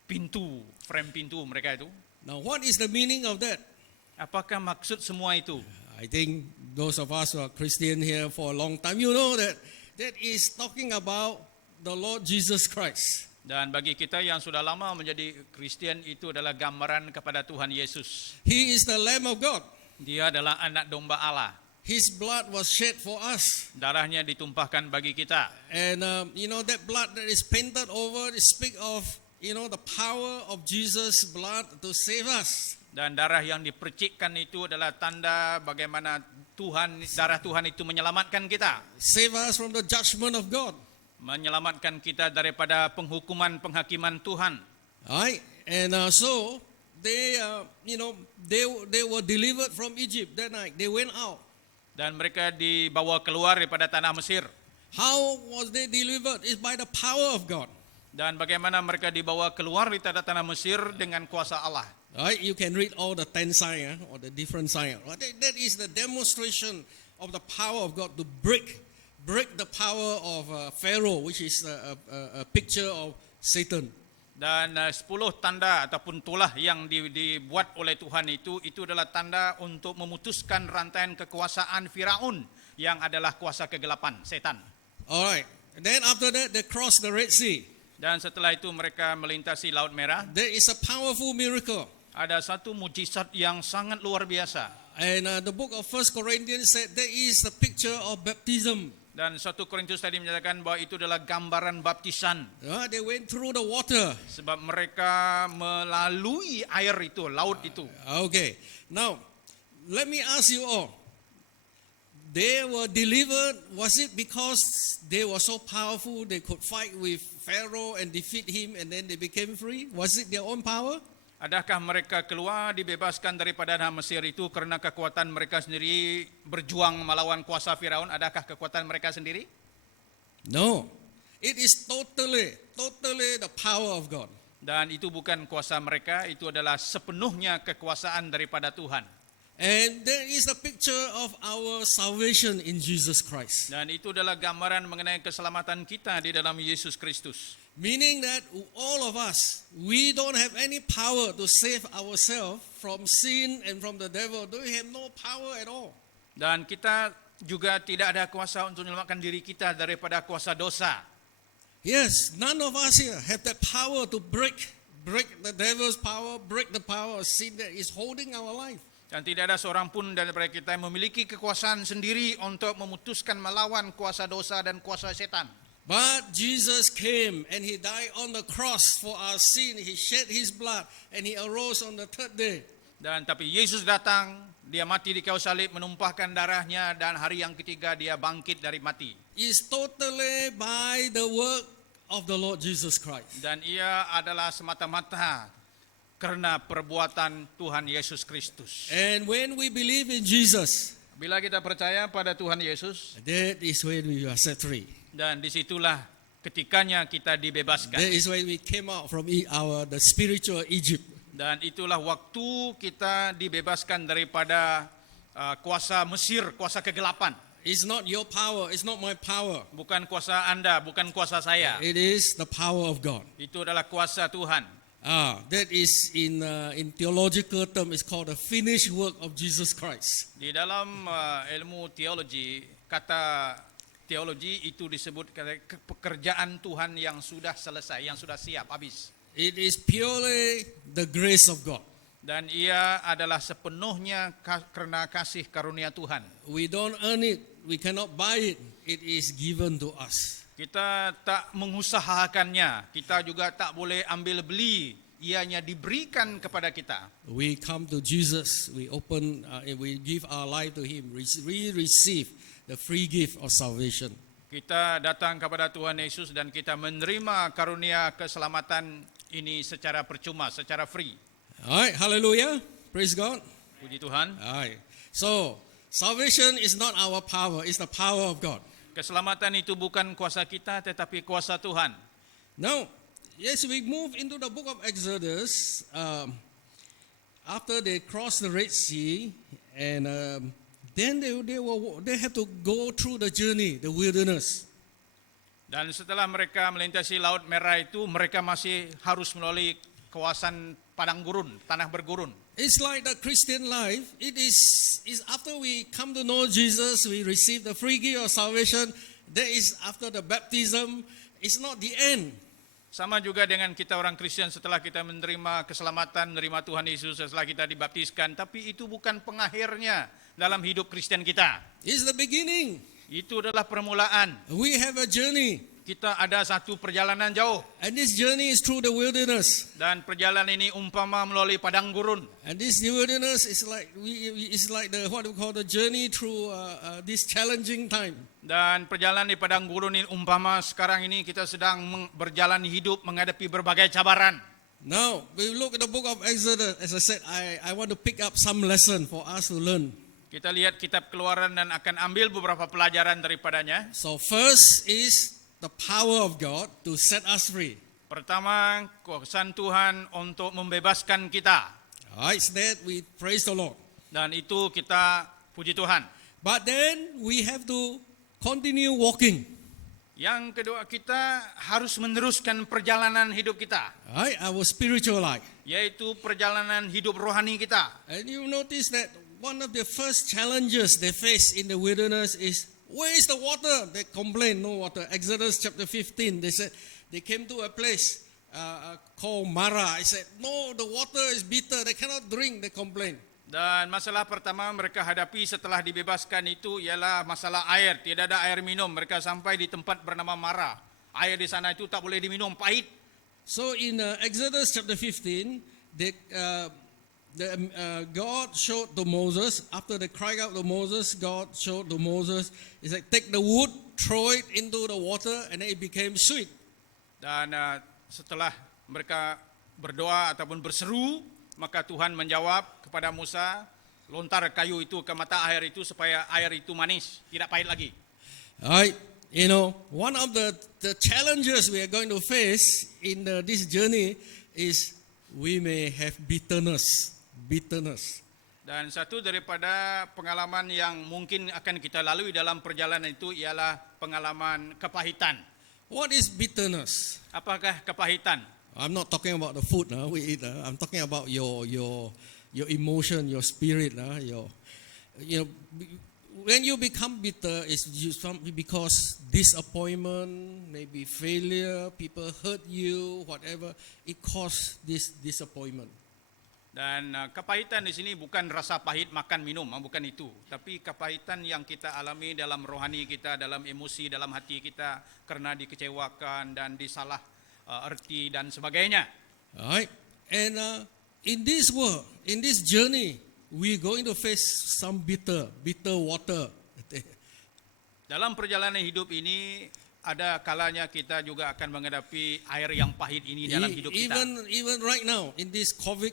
pintu, frame pintu mereka itu. Now what is the meaning of that? Apakah maksud semua itu? I think those of us who are Christian here for a long time, you know that is talking about the Lord Jesus Christ. Dan bagi kita yang sudah lama menjadi Kristen, itu adalah gambaran kepada Tuhan Yesus. He is the Lamb of God. Dia adalah anak domba Allah. His blood was shed for us. Darahnya ditumpahkan bagi kita. And that blood that is painted over, it speak of, the power of Jesus' blood to save us. Dan darah yang dipercikkan itu adalah tanda bagaimana darah Tuhan itu menyelamatkan kita. Save us from the judgment of God. Menyelamatkan kita daripada penghakiman Tuhan. Right? And so they were delivered from Egypt that night. They went out. Dan mereka dibawa keluar daripada tanah Mesir. How was they delivered? It's by the power of God. Dan bagaimana mereka dibawa keluar dari tanah Mesir dengan kuasa Allah. Right? You can read all the 10 signs or the different signs. Right? That is the demonstration of the power of God to break the power of Pharaoh, which is a picture of Satan. Dan 10 tanda ataupun tulah yang dibuat oleh Tuhan itu adalah tanda untuk memutuskan rantaian kekuasaan Firaun yang adalah kuasa kegelapan, setan. Alright. Then after that, they crossed the Red Sea. Dan setelah itu mereka melintasi Laut Merah. There is a powerful miracle. Ada satu mujizat yang sangat luar biasa. And the book of 1 Corinthians said there is a picture of baptism. Dan 1 Korintus tadi menyatakan bahwa itu adalah gambaran baptisan. They went through the water. Sebab mereka melalui air itu, laut itu. Okay. Now, let me ask you all. They were delivered, was it because they were so powerful they could fight with Pharaoh and defeat him and then they became free? Was it their own power? Adakah mereka keluar dibebaskan daripada tanah Mesir itu karena kekuatan mereka sendiri berjuang melawan kuasa Firaun? Adakah kekuatan mereka sendiri? No. It is totally the power of God. Dan itu bukan kuasa mereka, itu adalah sepenuhnya kekuasaan daripada Tuhan. And there is a picture of our salvation in Jesus Christ. Dan itu adalah gambaran mengenai keselamatan kita di dalam Yesus Kristus. Meaning that all of us, we don't have any power to save ourselves from sin and from the devil. We have no power at all. Dan kita juga tidak ada kuasa untuk menyelamatkan diri kita daripada kuasa dosa. Yes, none of us here have that power to break the devil's power, break the power of sin that is holding our life. Dan tidak ada seorang pun daripada kita yang memiliki kekuasaan sendiri untuk memutuskan melawan kuasa dosa dan kuasa setan. But Jesus came and he died on the cross for our sin. He shed his blood and he arose on the third day. Dan tapi Yesus datang, dia mati di kayu salib, menumpahkan darahnya, dan hari yang ketiga dia bangkit dari mati. It's totally by the work of the Lord Jesus Christ. Dan ia adalah semata-mata karena perbuatan Tuhan Yesus Kristus. And when we believe in Jesus, Bila kita percaya pada Tuhan Yesus, that is when we are set free. dan disitulah ketikanya kita dibebaskan. That is when we came out from the spiritual Egypt. Dan itulah waktu kita dibebaskan daripada kuasa Mesir, kuasa kegelapan. It's not your power, it's not my power. Bukan kuasa Anda, bukan kuasa saya. It is the power of God. Itu adalah kuasa Tuhan. That is in theological term, it's called the finished work of Jesus Christ. Di dalam ilmu teologi, kata teologi itu disebut pekerjaan Tuhan yang sudah selesai, yang sudah siap, habis. It is purely the grace of God. Dan ia adalah sepenuhnya karena kasih karunia Tuhan. We don't earn it, we cannot buy it. It is given to us. Kita tak mengusahakannya, kita juga tak boleh ambil beli, ianya diberikan kepada kita. We come to Jesus, we open, we give our life to Him. We receive the free gift of salvation. Kita datang kepada Tuhan Yesus dan kita menerima karunia keselamatan ini secara percuma, secara free. Alright, hallelujah. Praise God. Puji Tuhan. Alright. So, salvation is not our power, it's the power of God. Keselamatan itu bukan kuasa kita tetapi kuasa Tuhan. Now, yes, we move into the book of Exodus. After they crossed the Red Sea, and then they have to go through the journey, the wilderness. Dan setelah mereka melintasi Laut Merah itu, mereka masih harus melalui kawasan padang gurun, tanah bergurun. It's like the Christian life. It is after we come to know Jesus, we receive the free gift of salvation. That is after the baptism. It's not the end. Sama juga dengan kita orang Kristen setelah kita menerima keselamatan, menerima Tuhan Yesus setelah kita dibaptiskan. Tapi itu bukan pengakhirnya dalam hidup Kristen kita. It's the beginning. Itu adalah permulaan. We have a journey. Kita ada satu perjalanan jauh. And this journey is through the wilderness. Dan perjalanan ini umpama melalui padang gurun. And this wilderness is like the what we call the journey through this challenging time. Dan perjalanan di padang gurun ini umpama sekarang ini kita sedang berjalan hidup menghadapi berbagai cabaran. Now, we look at the book of Exodus. As I said, I want to pick up some lesson for us to learn. Kita lihat kitab Keluaran dan akan ambil beberapa pelajaran daripadanya. So first is the power of God to set us free. Pertama, kuasa Tuhan untuk membebaskan kita. Alright, so that we praise the Lord. Dan itu kita puji Tuhan. But then we have to continue walking. Yang kedua, kita harus meneruskan perjalanan hidup kita. Alright, our spiritual life. Yaitu perjalanan hidup rohani kita. And you notice that one of the first challenges they face in the wilderness is, where is the water? They complain, no water. Exodus chapter 15, they said, they came to a place called Mara. I said, no, the water is bitter. They cannot drink, they complain. Dan masalah pertama mereka hadapi setelah dibebaskan itu ialah masalah air. Tidak ada air minum. Mereka sampai di tempat bernama Mara. Air di sana itu tak boleh diminum, pahit. So in Exodus chapter 15, God showed to Moses, after they cried out to Moses, God showed to Moses, he said, take the wood, throw it into the water, and then it became sweet. Dan setelah mereka berdoa ataupun berseru, maka Tuhan menjawab kepada Musa, lontar kayu itu ke mata air itu supaya air itu manis, tidak pahit lagi. Alright, you know, one of the challenges we are going to face in this journey is we may have bitterness. Dan satu daripada pengalaman yang mungkin akan kita lalui dalam perjalanan itu ialah pengalaman kepahitan. What is bitterness? Apakah kepahitan? I'm not talking about the food we eat. I'm talking about your emotion, your spirit. When you become bitter, it's because disappointment, maybe failure, people hurt you, whatever. It causes this disappointment. Dan kepahitan di sini bukan rasa pahit makan minum, bukan itu. Tapi kepahitan yang kita alami dalam rohani kita, dalam emosi, dalam hati kita karena dikecewakan dan disalah erti dan sebagainya. Alright, and in this world, in this journey, we're going to face some bitter water. Dalam perjalanan hidup ini ada kalanya kita juga akan menghadapi air yang pahit ini dalam hidup kita. Even right now in this COVID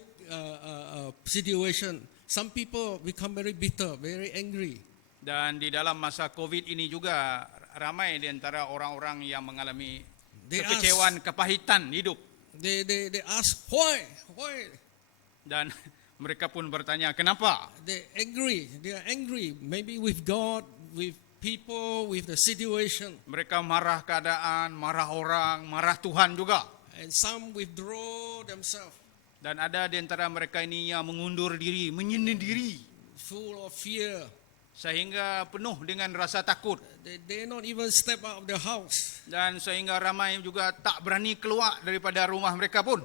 situation, some people become very bitter, very angry. Dan di dalam masa Covid ini juga ramai di antara orang-orang yang mengalami They kekecewaan, kepahitan hidup. They ask why. Dan mereka pun bertanya, kenapa? They are angry. Maybe with God, with people, with the situation. Mereka marah keadaan, marah orang, marah Tuhan juga. And some withdraw themselves, Dan ada di antara mereka ini yang mengundur diri, menyendiri, full of fear. sehingga penuh dengan rasa takut. They not even step out of their house. Dan sehingga ramai juga tak berani keluar daripada rumah mereka pun.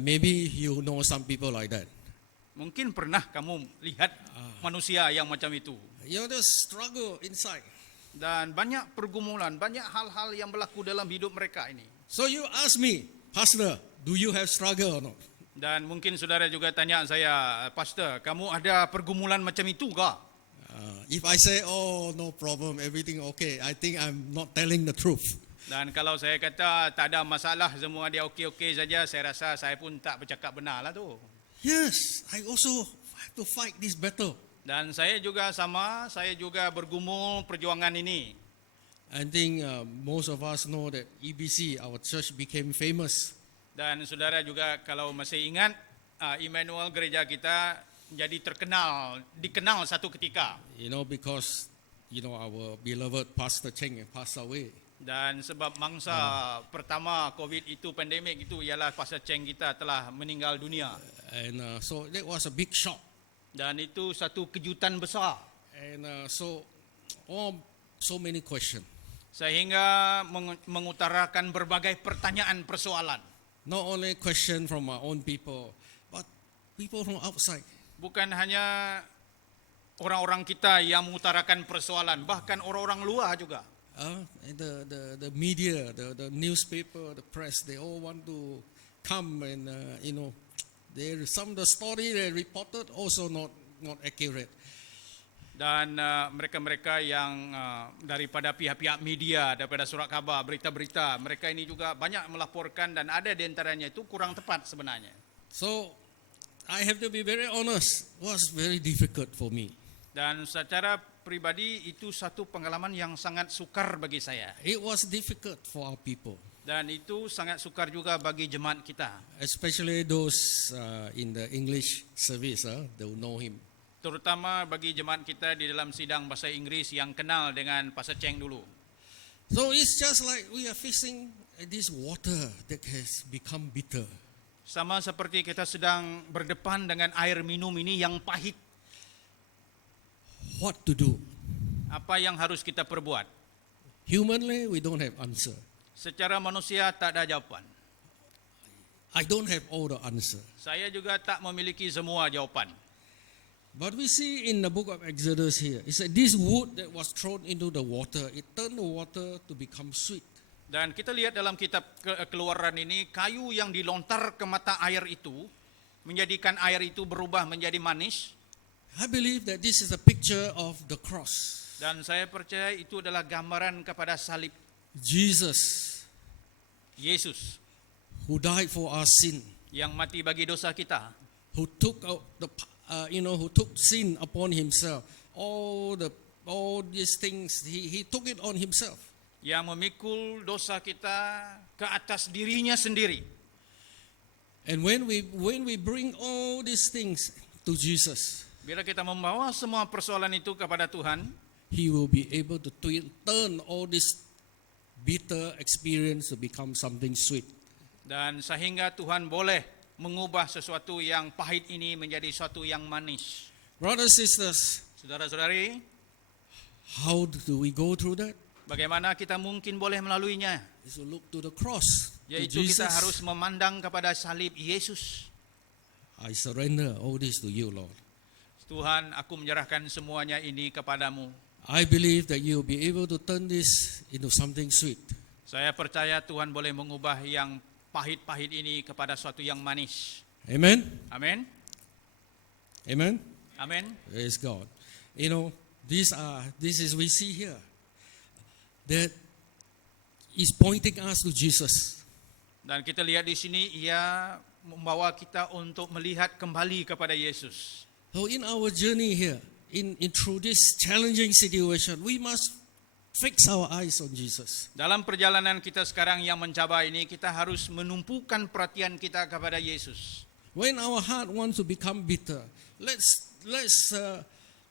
Maybe you know some people like that. Mungkin pernah kamu lihat manusia yang macam itu. You know, there's struggle inside. Dan banyak pergumulan, banyak hal-hal yang berlaku dalam hidup mereka ini. So you ask me, Pastor, do you have struggle or not? Dan mungkin saudara juga tanya saya, Pastor, kamu ada pergumulan macam itu kah? If I say, oh, no problem, everything okay, I think I'm not telling the truth. Dan kalau saya kata tak ada masalah, semua dia okey-okey saja, saya rasa saya pun tak bercakap benar lah tu. Yes, I also have to fight this battle. Dan saya juga sama, saya juga bergumul perjuangan ini. I think most of us know that EBC, our church, became famous. Dan saudara juga kalau masih ingat, Emmanuel gereja kita jadi dikenal satu ketika. You know, because, you know, our beloved Pastor Cheng passed away. Dan sebab mangsa pertama COVID itu, pandemik itu, ialah Pastor Cheng kita telah meninggal dunia. And so that was a big shock. Dan itu satu kejutan besar. And so many questions. Sehingga mengutarakan berbagai pertanyaan, persoalan. Not only question from our own people, but people from outside. Bukan hanya orang-orang kita yang mengutarakan persoalan, bahkan orang-orang luar juga. The media, the newspaper, the press, they all want to come and you know, some of the story they reported also not accurate. Dan mereka-mereka yang daripada pihak-pihak media, daripada surat khabar, berita-berita, mereka ini juga banyak melaporkan dan ada di antaranya itu kurang tepat sebenarnya. So I have to be very honest, it was very difficult for me. Dan secara pribadi itu satu pengalaman yang sangat sukar bagi saya. It was difficult for our people. Dan itu sangat sukar juga bagi jemaat kita. Especially those in the English service, they will know him. Terutama bagi jemaat kita di dalam sidang bahasa Inggris yang kenal dengan Pastor Cheng dulu. So it's just like we are facing this water that has become bitter. Sama seperti kita sedang berdepan dengan air minum ini yang pahit. What to do? Apa yang harus kita perbuat? Humanly, we don't have answer. Secara manusia tak ada jawapan. I don't have all the answer. Saya juga tak memiliki semua jawapan. But we see in the book of Exodus here, it said this wood that was thrown into the water, it turned the water to become sweet. Dan kita lihat dalam kitab Keluaran ini, kayu yang dilontar ke mata air itu, menjadikan air itu berubah menjadi manis. I believe that this is a picture of the cross. Dan saya percaya itu adalah gambaran kepada salib Jesus, Yesus who died for our sin, yang mati bagi dosa kita, who took out who took sin upon himself. All these things, he took it on himself. yang memikul dosa kita ke atas dirinya sendiri. And when we bring all these things to Jesus, Bila kita membawa semua persoalan itu kepada Tuhan, he will be able to turn all this bitter experience to become something sweet. dan sehingga Tuhan boleh mengubah sesuatu yang pahit ini menjadi sesuatu yang manis. Brothers, sisters, Saudara-saudari, how do we go through that? bagaimana kita mungkin boleh melaluinya? Is to look to the cross, to Yaitu Jesus. kita harus memandang kepada salib Yesus. I surrender all this to you, Lord. Tuhan, aku menyerahkan semuanya ini kepadamu. I believe that you will be able to turn this into something sweet. Saya percaya Tuhan boleh mengubah yang pahit-pahit ini kepada sesuatu yang manis. Amen? Amin. Amen? Amin. Praise God. You know, this is we see here. that is pointing us to Jesus. Dan kita lihat di sini ia membawa kita untuk melihat kembali kepada Yesus. So in our journey here, in through this challenging situation, we must fix our eyes on Jesus. Dalam perjalanan kita sekarang yang mencabar ini, kita harus menumpukan perhatian kita kepada Yesus. When our heart wants to become bitter, let's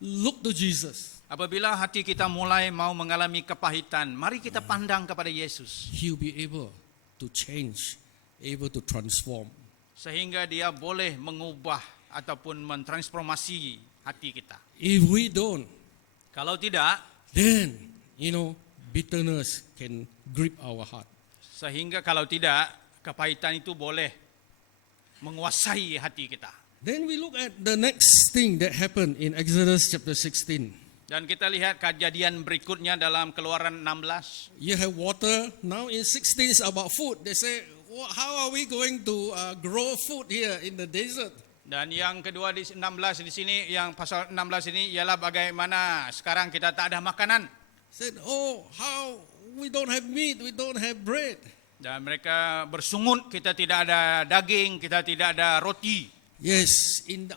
look to Jesus. Apabila hati kita mulai mau mengalami kepahitan, mari kita pandang kepada Yesus. He'll be able to change, able to transform. Sehingga dia boleh mengubah ataupun mentransformasi hati kita. If we don't, Kalau tidak, then, bitterness can grip our heart. sehingga kalau tidak, kepahitan itu boleh menguasai hati kita. Then we look at the next thing that happened in Exodus chapter 16. Dan kita lihat kejadian berikutnya dalam Keluaran 16. You have water. Now in 16 is about food. They say, how are we going to grow food here in the desert? Dan yang kedua di 16 di sini, yang pasal 16 ini ialah bagaimana sekarang kita tak ada makanan. Said, how we don't have meat, we don't have bread. Dan mereka bersungut, kita tidak ada daging, kita tidak ada roti. Yes, in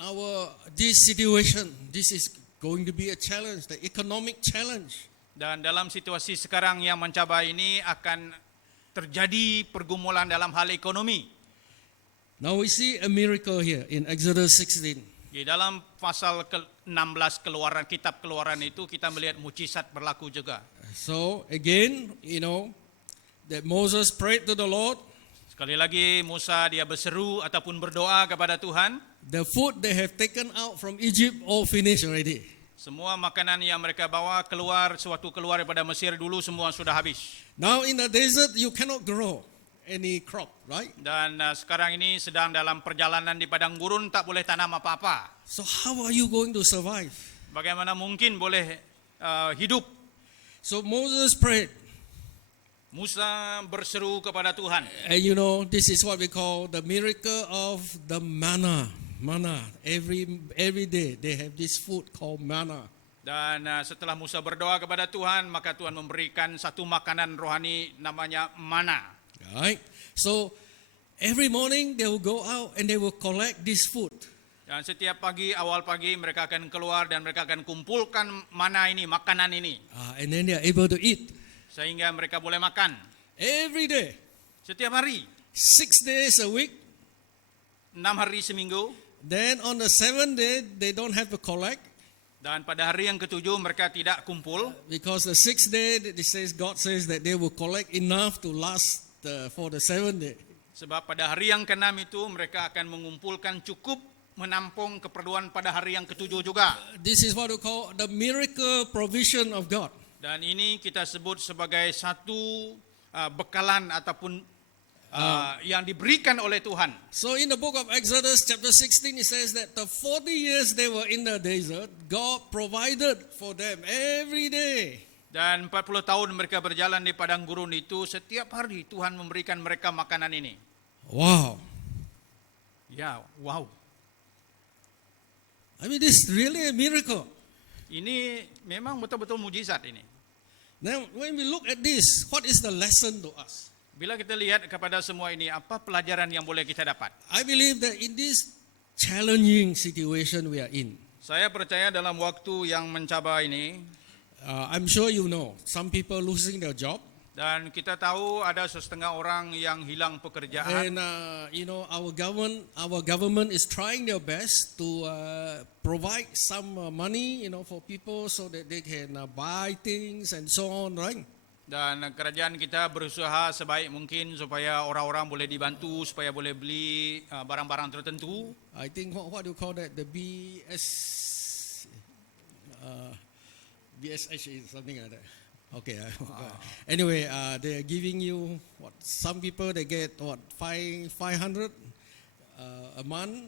this situation, this is going to be a challenge, the economic challenge. Dan dalam situasi sekarang yang mencabar ini akan terjadi pergumulan dalam hal ekonomi. Now we see a miracle here in Exodus 16. Di dalam pasal 16 Keluaran, kitab Keluaran itu kita melihat mukjizat berlaku juga. So again, that Moses prayed to the Lord. Sekali lagi Musa dia berseru ataupun berdoa kepada Tuhan. The food they have taken out from Egypt all finished already. Semua makanan yang mereka bawa keluar daripada Mesir dulu semua sudah habis. Now in the desert you cannot grow any crop, right? Dan sekarang ini sedang dalam perjalanan di padang gurun, tak boleh tanam apa-apa. So how are you going to survive? Bagaimana mungkin boleh hidup? So Moses prayed. Musa berseru kepada Tuhan. And this is what we call the miracle of the manna. Manna. Every day they have this food called manna. Dan setelah Musa berdoa kepada Tuhan, maka Tuhan memberikan satu makanan rohani namanya mana. Right? So every morning they will go out and they will collect this food. Dan setiap pagi, awal pagi mereka akan keluar dan mereka akan kumpulkan mana ini, makanan ini. And then they are able to eat. Sehingga mereka boleh makan. Every day. Setiap hari. 6 days a week. 6 hari seminggu. Then on the 7th day, they don't have to collect. Dan pada hari yang ketujuh mereka tidak kumpul. Because the 6th day, God says that they will collect enough to last for the 7th day. Sebab pada hari yang ke-6 itu mereka akan mengumpulkan cukup menampung keperluan pada hari yang ketujuh juga. This is what we call the miracle provision of God. Dan ini kita sebut sebagai satu bekalan ataupun yang diberikan oleh Tuhan. So in the book of Exodus chapter 16 it says that the 40 years they were in the desert, God provided for them every day. Dan 40 tahun mereka berjalan di padang gurun itu, setiap hari Tuhan memberikan mereka makanan ini. Wow. Ya, wow. I mean this is really a miracle. Ini memang betul-betul mujizat ini. Now when we look at this, what is the lesson to us? Bila kita lihat kepada semua ini, apa pelajaran yang boleh kita dapat? I believe that in this challenging situation we are in, Saya percaya dalam waktu yang mencabar ini, I'm sure some people losing their job. dan kita tahu ada setengah orang yang hilang pekerjaan. And our government is trying their best to provide some money, for people so that they can buy things and so on, right? Dan kerajaan kita berusaha sebaik mungkin supaya orang-orang boleh dibantu, supaya boleh beli barang-barang tertentu. I think what do you call that? The BSH is something like that. Okay. Anyway, they are giving you some people they get 500 a month,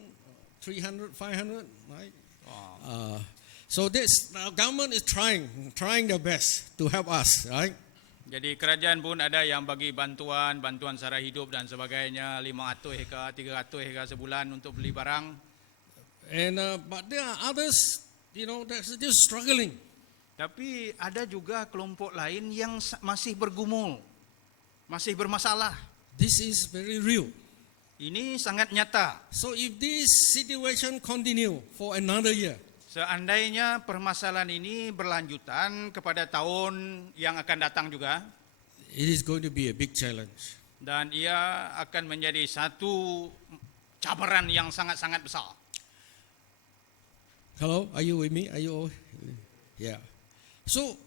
300, 500, right? So this government is trying their best to help us, right? Jadi kerajaan pun ada yang bagi bantuan sara hidup dan sebagainya, 500 ke 300 ke sebulan untuk beli barang. And but there are others, they're still struggling. Tapi ada juga kelompok lain yang masih bergumul, masih bermasalah. This is very real. Ini sangat nyata. So if this situation continue for another year, Seandainya permasalahan ini berlanjutan kepada tahun yang akan datang juga, it is going to be a big challenge. dan ia akan menjadi satu cabaran yang sangat-sangat besar. Hello, are you with me? Are you all? Yeah. So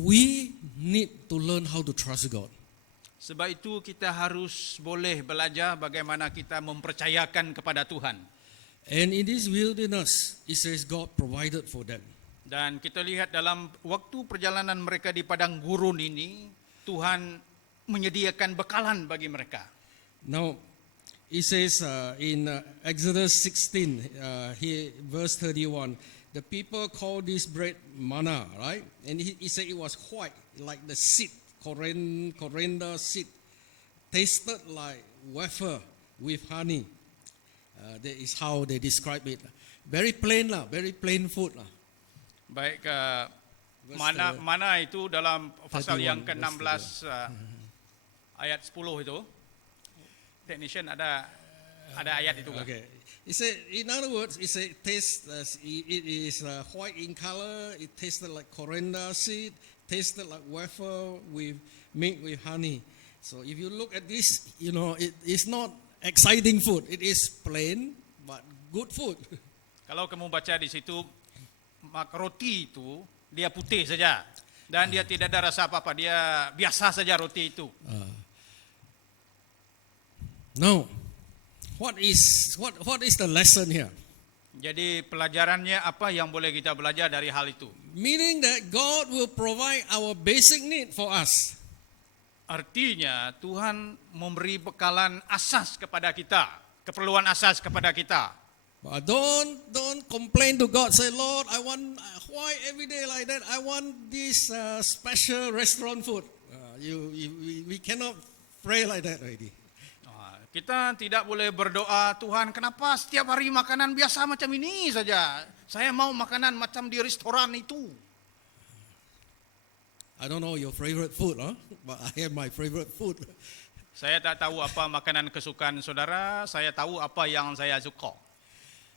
we need to learn how to trust God. Sebab itu kita harus boleh belajar bagaimana kita mempercayakan kepada Tuhan. And in this wilderness, it says God provided for them. Dan kita lihat dalam waktu perjalanan mereka di padang gurun ini, Tuhan menyediakan bekalan bagi mereka. Now, it says in Exodus 16, verse 31, the people call this bread manna, right? And he said it was white, like the seed, coriander seed, tasted like wafer with honey. That is how they describe it. Very plain lah, very plain food lah. Baik, Verse, mana itu dalam pasal 31, yang verse ke-16 ayat 10 itu. Technician ada ayat itu kan? Okay. It said, in other words, it said taste. It is white in color. It tasted like coriander seed. Tasted like wafer with mixed with honey. So if you look at this, it is not exciting food. It is plain but good food. Kalau kamu baca di situ, roti itu dia putih saja dan dia tidak ada rasa apa-apa, dia biasa saja roti itu. Now, what is the lesson here? Jadi pelajarannya apa yang boleh kita belajar dari hal itu? Meaning that God will provide our basic need for us. Artinya Tuhan memberi bekalan asas kepada kita, keperluan asas kepada kita. But don't complain to God. Say, Lord, I want why every day like that. I want this special restaurant food. We cannot pray like that already. Kita tidak boleh berdoa, Tuhan kenapa setiap hari makanan biasa macam ini saja? Saya mau makanan macam di restoran itu. I don't know your favorite food, but I have my favorite food. Saya tak tahu apa makanan kesukaan saudara, saya tahu apa yang saya suka.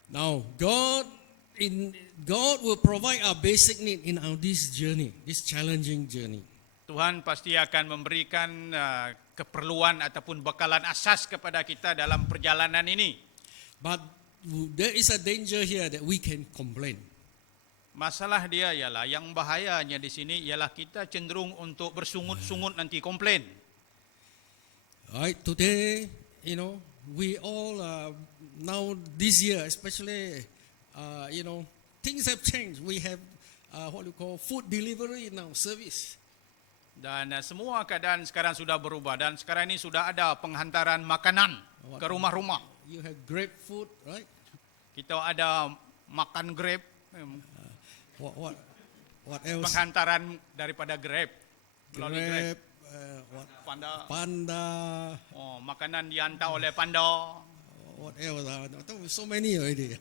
Now, God will provide our basic need in this journey, this challenging journey. Tuhan pasti akan memberikan keperluan ataupun bekalan asas kepada kita dalam perjalanan ini. But there is a danger here that we can complain. Masalah dia ialah, yang bahayanya di sini ialah kita cenderung untuk bersungut-sungut nanti komplain. Right, today, we all now this year, especially, things have changed. We have what we call food delivery now service. Dan semua keadaan sekarang sudah berubah dan sekarang ini sudah ada penghantaran makanan ke rumah-rumah. You have Grab food, right? Kita ada makan Grab, What else? penghantaran daripada Grab melalui Grab. What? Panda. Panda. Makanan dihantar oleh Panda. What else? So many already.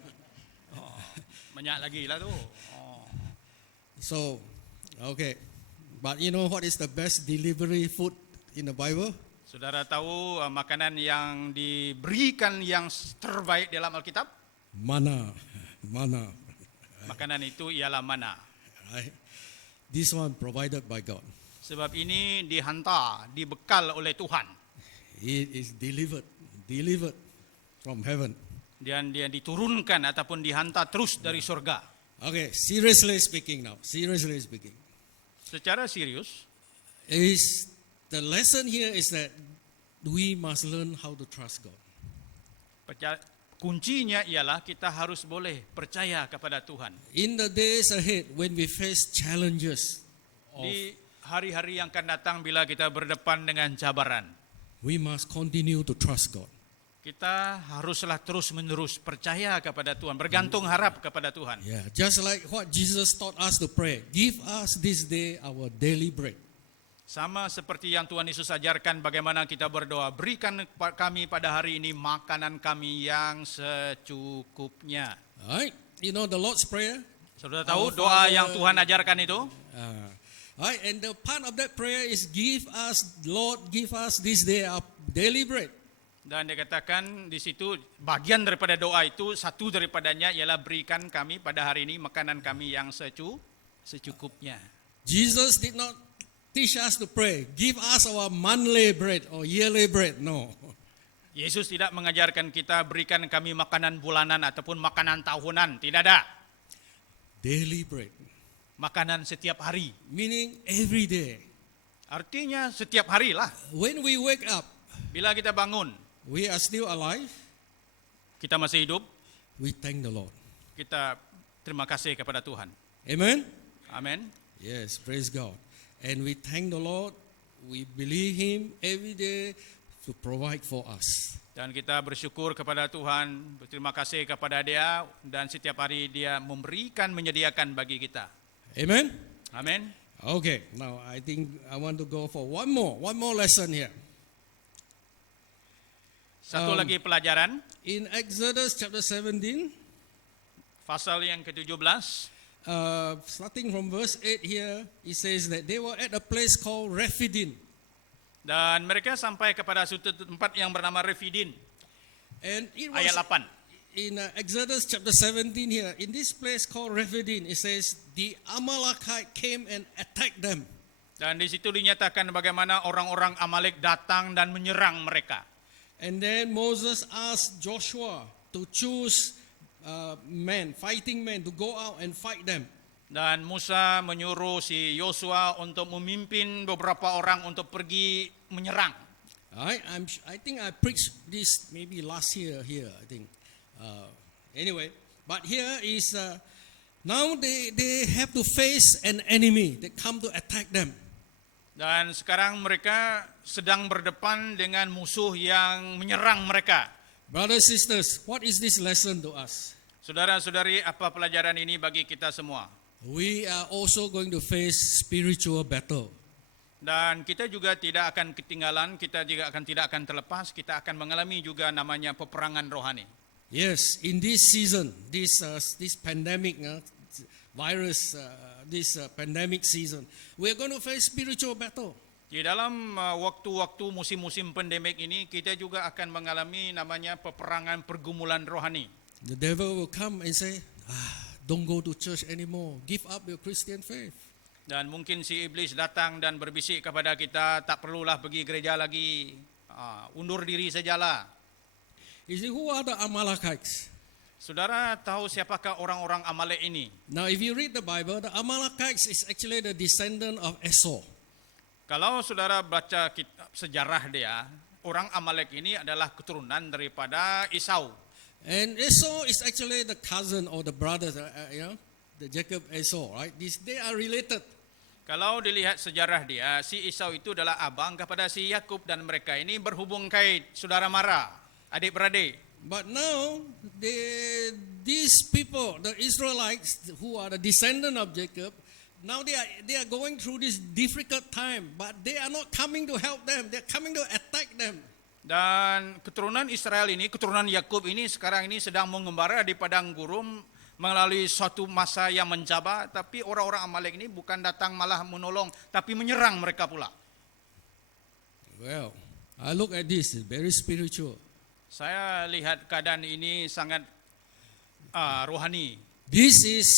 Banyak lagi lah tu. So, okay. But you know what is the best delivery food in the Bible? Saudara tahu makanan yang diberikan yang terbaik dalam Alkitab? Mana. Makanan itu ialah mana. Right? This one provided by God. Sebab ini dihantar, dibekal oleh Tuhan. It is delivered from heaven. Dan dia diturunkan ataupun dihantar terus dari surga. Okay, seriously speaking. Secara serius, The lesson here is that we must learn how to trust God. kuncinya ialah kita harus boleh percaya kepada Tuhan. In the days ahead, when we face challenges, Di hari-hari yang akan datang bila kita berdepan dengan cabaran, we must continue to trust God. kita haruslah terus-menerus percaya kepada Tuhan, bergantung harap kepada Tuhan. Yeah, just like what Jesus taught us to pray. Give us this day our daily bread. Sama seperti yang Tuhan Yesus ajarkan bagaimana kita berdoa, berikan kami pada hari ini makanan kami yang secukupnya. All right? You know the Lord's Prayer? Saudara tahu Our doa Father- yang Tuhan ajarkan itu? Right, and the part of that prayer is Lord, give us this day our daily bread. Dan dikatakan di situ bagian daripada doa itu satu daripadanya ialah berikan kami pada hari ini makanan kami yang secukupnya. Jesus did not teach us to pray, give us our monthly bread or yearly bread. No. Yesus tidak mengajarkan kita berikan kami makanan bulanan ataupun makanan tahunan, tidak ada. Daily bread, Makanan setiap hari. meaning every day. Artinya setiap hari lah. When we wake up, Bila kita bangun, we are still alive, kita masih hidup, we thank the Lord. kita terima kasih kepada Tuhan. Amen? Amin. Yes, praise God. And we thank the Lord, we believe Him every day to provide for us. Dan kita bersyukur kepada Tuhan, berterima kasih kepada Dia dan setiap hari Dia memberikan, menyediakan bagi kita. Amen? Amin. Okay, now I think I want to go for one more lesson here. Satu lagi pelajaran, In Exodus chapter 17, pasal yang ke-17, starting from verse 8 here, it says that they were at a place called Rephidim. dan mereka sampai kepada suatu tempat yang bernama Refidim, And it was ayat 8. in Exodus chapter 17 here, in this place called Rephidim, it says, the Amalekite came and attacked them. Dan di situ dinyatakan bagaimana orang-orang Amalek datang dan menyerang mereka. And then Moses asked Joshua to choose fighting men, to go out and fight them. Dan Musa menyuruh si Yosua untuk memimpin beberapa orang untuk pergi menyerang. I think I preached this maybe last year here, I think. Anyway, but here is, now they have to face an enemy that come to attack them. Dan sekarang mereka sedang berdepan dengan musuh yang menyerang mereka. Brothers, sisters, what is this lesson to us? Saudara-saudari, apa pelajaran ini bagi kita semua? We are also going to face spiritual battle. Dan kita juga tidak akan ketinggalan, kita juga tidak akan terlepas, kita akan mengalami juga namanya peperangan rohani. Yes, in this season, this pandemic virus, pandemic season, we are going to face spiritual battle. Di dalam waktu-waktu musim-musim pandemik ini, kita juga akan mengalami namanya peperangan pergumulan rohani. The devil will come and say, don't go to church anymore. Give up your Christian faith. Dan mungkin si iblis datang dan berbisik kepada kita, tak perlulah pergi gereja lagi, undur diri sajalah. You see, who are the Amalekites? Saudara tahu siapakah orang-orang Amalek ini? Now, if you read the Bible, the Amalekites is actually the descendant of Esau. Kalau saudara baca kitab sejarah dia, orang Amalek ini adalah keturunan daripada Esau. And Esau is actually the cousin or the brother, the Jacob Esau, right? They are related. Kalau dilihat sejarah dia, si Esau itu adalah abang kepada si Yakub dan mereka ini berhubung kait, saudara mara, adik-beradik. But now, these people, the Israelites who are the descendant of Jacob, now they are going through this difficult time, but they are not coming to help them. They are coming to attack them. Dan keturunan Israel ini, keturunan Yakub ini sekarang ini sedang mengembara di padang gurun melalui suatu masa yang mencabar, tapi orang-orang Amalek ini bukan datang malah menolong, tapi menyerang mereka pula. Well, I look at this, it's very spiritual. Saya lihat keadaan ini sangat rohani. This is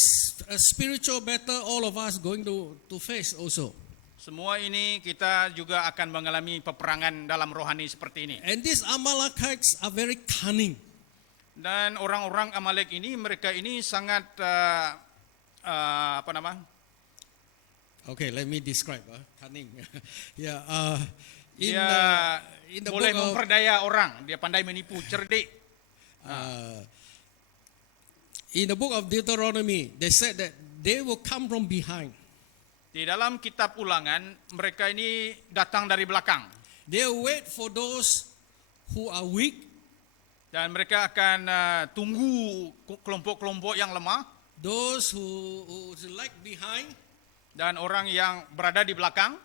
a spiritual battle all of us going to face also. Semua ini kita juga akan mengalami peperangan dalam rohani seperti ini. And these Amalekites are very cunning. Dan orang-orang Amalek ini, mereka ini sangat Okay, let me describe cunning. Yeah, dia in the boleh book of memperdaya orang, dia pandai menipu, cerdik. in the book of Deuteronomy, they said that they will come from behind. Di dalam kitab Ulangan, mereka ini datang dari belakang. They wait for those who are weak, Dan mereka akan tunggu kelompok-kelompok yang lemah. those who lag behind. Dan orang yang berada di belakang.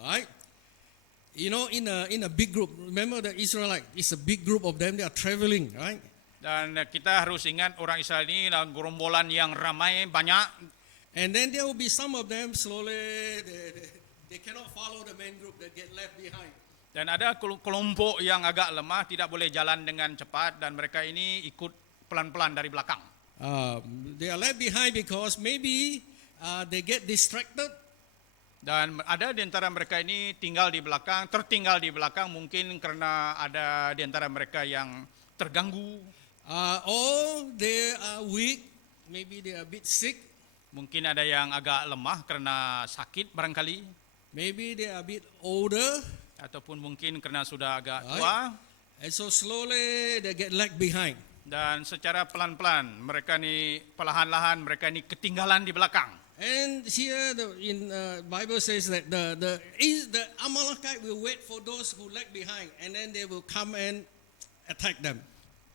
Alright. You know, in a big group, remember the Israelite, it's a big group of them, they are traveling, right? Dan kita harus ingat orang Israel ini adalah gerombolan yang ramai, banyak. And then there will be some of them slowly, they cannot follow the main group, they get left behind. Dan ada kelompok yang agak lemah, tidak boleh jalan dengan cepat, dan mereka ini ikut pelan-pelan dari belakang. They are left behind because maybe they get distracted. Dan ada di antara mereka ini tertinggal di belakang mungkin karena ada di antara mereka yang terganggu. Or they are weak, maybe they are a bit sick, Mungkin ada yang agak lemah karena sakit barangkali. maybe they are a bit older, Ataupun mungkin karena sudah agak tua. and so slowly they get left behind. Dan secara pelan-pelan mereka ni perlahan-lahan mereka ni ketinggalan di belakang. And here in Bible says that the Amalekite will wait for those who lag behind, and then they will come and attack them.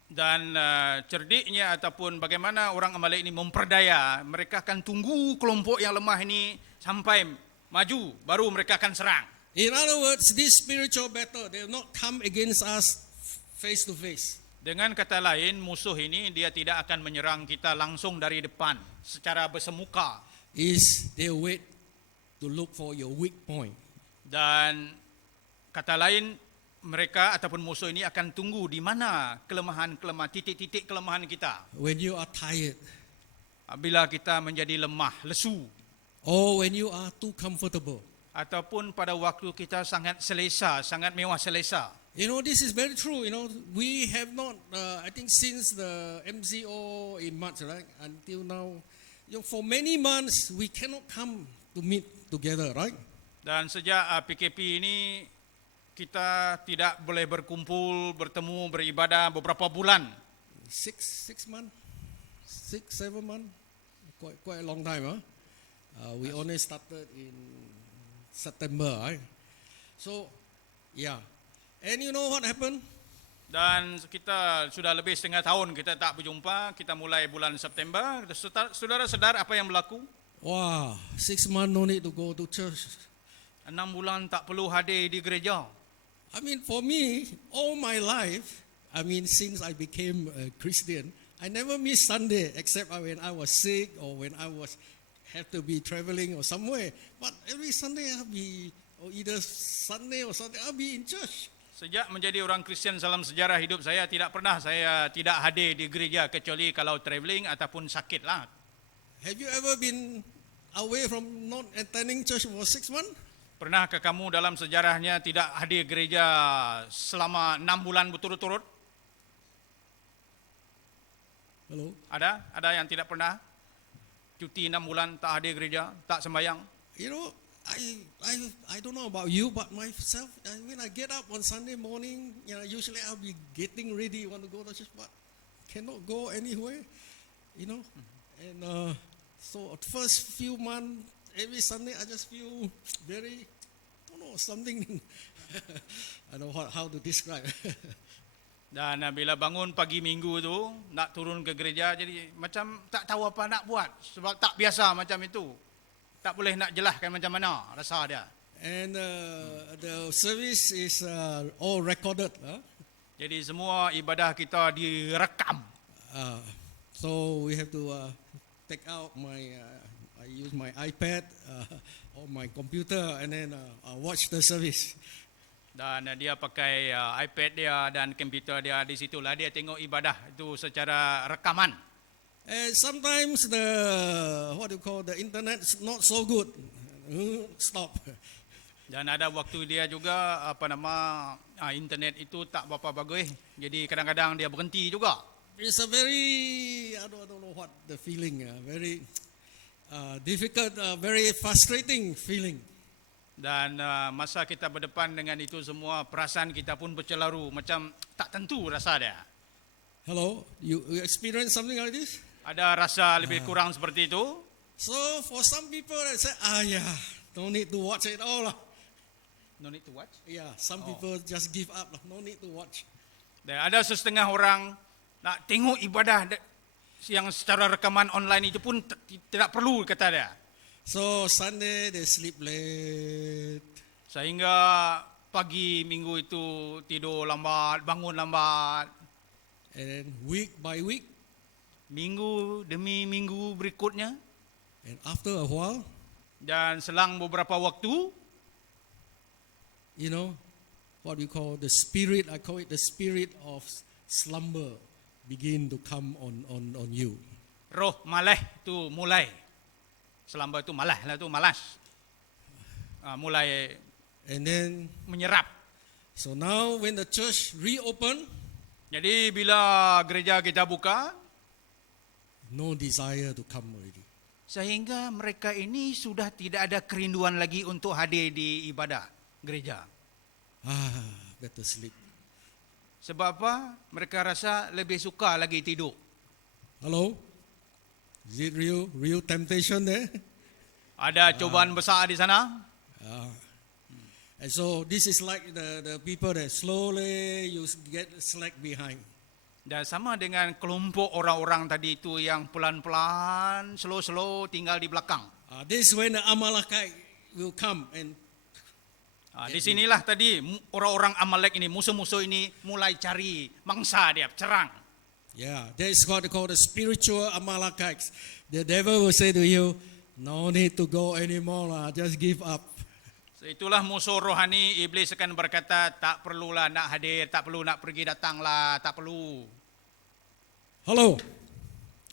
Dan cerdiknya ataupun bagaimana orang Amalek ini memperdaya, mereka akan tunggu kelompok yang lemah ini sampai maju, baru mereka akan serang. In other words, this spiritual battle, they will not come against us face to face. Dengan kata lain, musuh ini dia tidak akan menyerang kita langsung dari depan secara bersemuka. They wait to look for your weak point. Dan kata lain, mereka ataupun musuh ini akan tunggu di mana titik-titik kelemahan kita. When you are tired, Bila kita menjadi lemah, lesu, or when you are too comfortable. ataupun pada waktu kita sangat selesa, sangat mewah selesa. You know, this is very true. You know, we have not, I think since the MCO in March, right, until now, you know, for many months, we cannot come to meet together, right? Dan sejak PKP ini, kita tidak boleh berkumpul, bertemu, beribadah beberapa bulan. 6 months, 7 months, quite a long time, huh? We only started in September, right? So, yeah. And you know what happened? Dan kita sudah lebih setengah tahun kita tak berjumpa, kita mulai bulan September. Saudara sedar apa yang berlaku? Wow, 6 months no need to go to church. 6 bulan tak perlu hadir di gereja. I mean, for me, all my life, I mean, since I became a Christian, I never miss Sunday except when I was sick or when I had to be traveling or somewhere. But every Sunday I'll be, or either Sunday or Sunday, I'll be in church. Sejak menjadi orang Kristen dalam sejarah hidup saya, tidak pernah saya tidak hadir di gereja kecuali kalau traveling ataupun sakit lah. Have you ever been away from not attending church for 6 months? Pernahkah kamu dalam sejarahnya tidak hadir gereja selama 6 bulan berturut-turut? Hello? Ada yang tidak pernah? Cuti 6 bulan tak hadir gereja, tak sembahyang? You know, I don't know about you, but myself, when I get up on Sunday morning, you know, usually I'll be getting ready, want to go to church, but cannot go anywhere, you know. And so at first few months, every Sunday I just feel very, I don't know, something, I don't know how to describe. Dan bila bangun pagi minggu tu, nak turun ke gereja, jadi macam tak tahu apa nak buat. Sebab tak biasa macam itu. Tak boleh nak jelaskan macam mana rasa dia. And the service is all recorded. Jadi semua ibadah kita direkam. So we have to take out I use my iPad or my computer and then watch the service. Dan dia pakai iPad dia dan komputer dia, di situlah dia tengok ibadah itu secara rekaman. And sometimes the internet is not so good. Stop. Dan ada waktu dia juga internet itu tak berapa bagus. Jadi kadang-kadang dia berhenti juga. It's a very, I don't know what the feeling, very difficult, very frustrating feeling. Dan masa kita berdepan dengan itu semua, perasaan kita pun bercelaru, macam tak tentu rasa dia. Hello, you experience something like this? Ada rasa lebih kurang seperti itu. So for some people they say, don't need to watch it all. No need to watch. Yeah, some people just give up. No need to watch. Dan ada setengah orang nak tengok ibadah yang secara rekaman online itu pun tidak perlu, kata dia. So Sunday they sleep late. Sehingga pagi minggu itu tidur lambat, bangun lambat. and week by week, minggu demi minggu berikutnya, and after a while, dan selang beberapa waktu, you know, what we call the spirit, I call it the spirit of slumber begin to come on you. roh malas itu mulai. Selamba itu malas lah, itu malas. Mulai And then, menyerap. so now when the church reopen, Jadi bila gereja kita buka, no desire to come already. sehingga mereka ini sudah tidak ada kerinduan lagi untuk hadir di ibadah gereja. Better sleep. Sebab apa? Mereka rasa lebih suka lagi tidur. Hello? Is it real temptation there? Ada cobaan besar di sana. And so this is like the people that slowly you get slack behind. Dan sama dengan kelompok orang-orang tadi itu yang pelan-pelan, slow-slow tinggal di belakang. This is when the Amalekite will come and Di sinilah tadi orang-orang Amalek ini, musuh-musuh ini mulai cari mangsa dia, cerang. yeah, that's what they call the spiritual Amalekites. The devil will say to you, no need to go anymore, just give up. So, itulah musuh rohani. Iblis akan berkata, tak perlulah nak hadir, tak perlu nak pergi datanglah, tak perlu. Hello?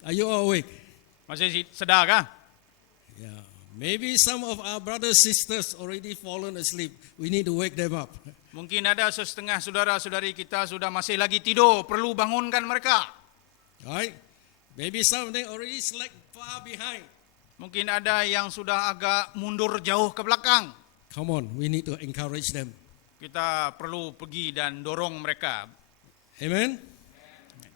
Are you awake? Masih sedar kah? Yeah. Maybe some of our brothers sisters already fallen asleep. We need to wake them up. Mungkin ada setengah saudara-saudari kita sudah masih lagi tidur, perlu bangunkan mereka. Right? Maybe some of them already slack far behind. Mungkin ada yang sudah agak mundur jauh ke belakang. Come on, we need to encourage them. Kita perlu pergi dan dorong mereka. Amen?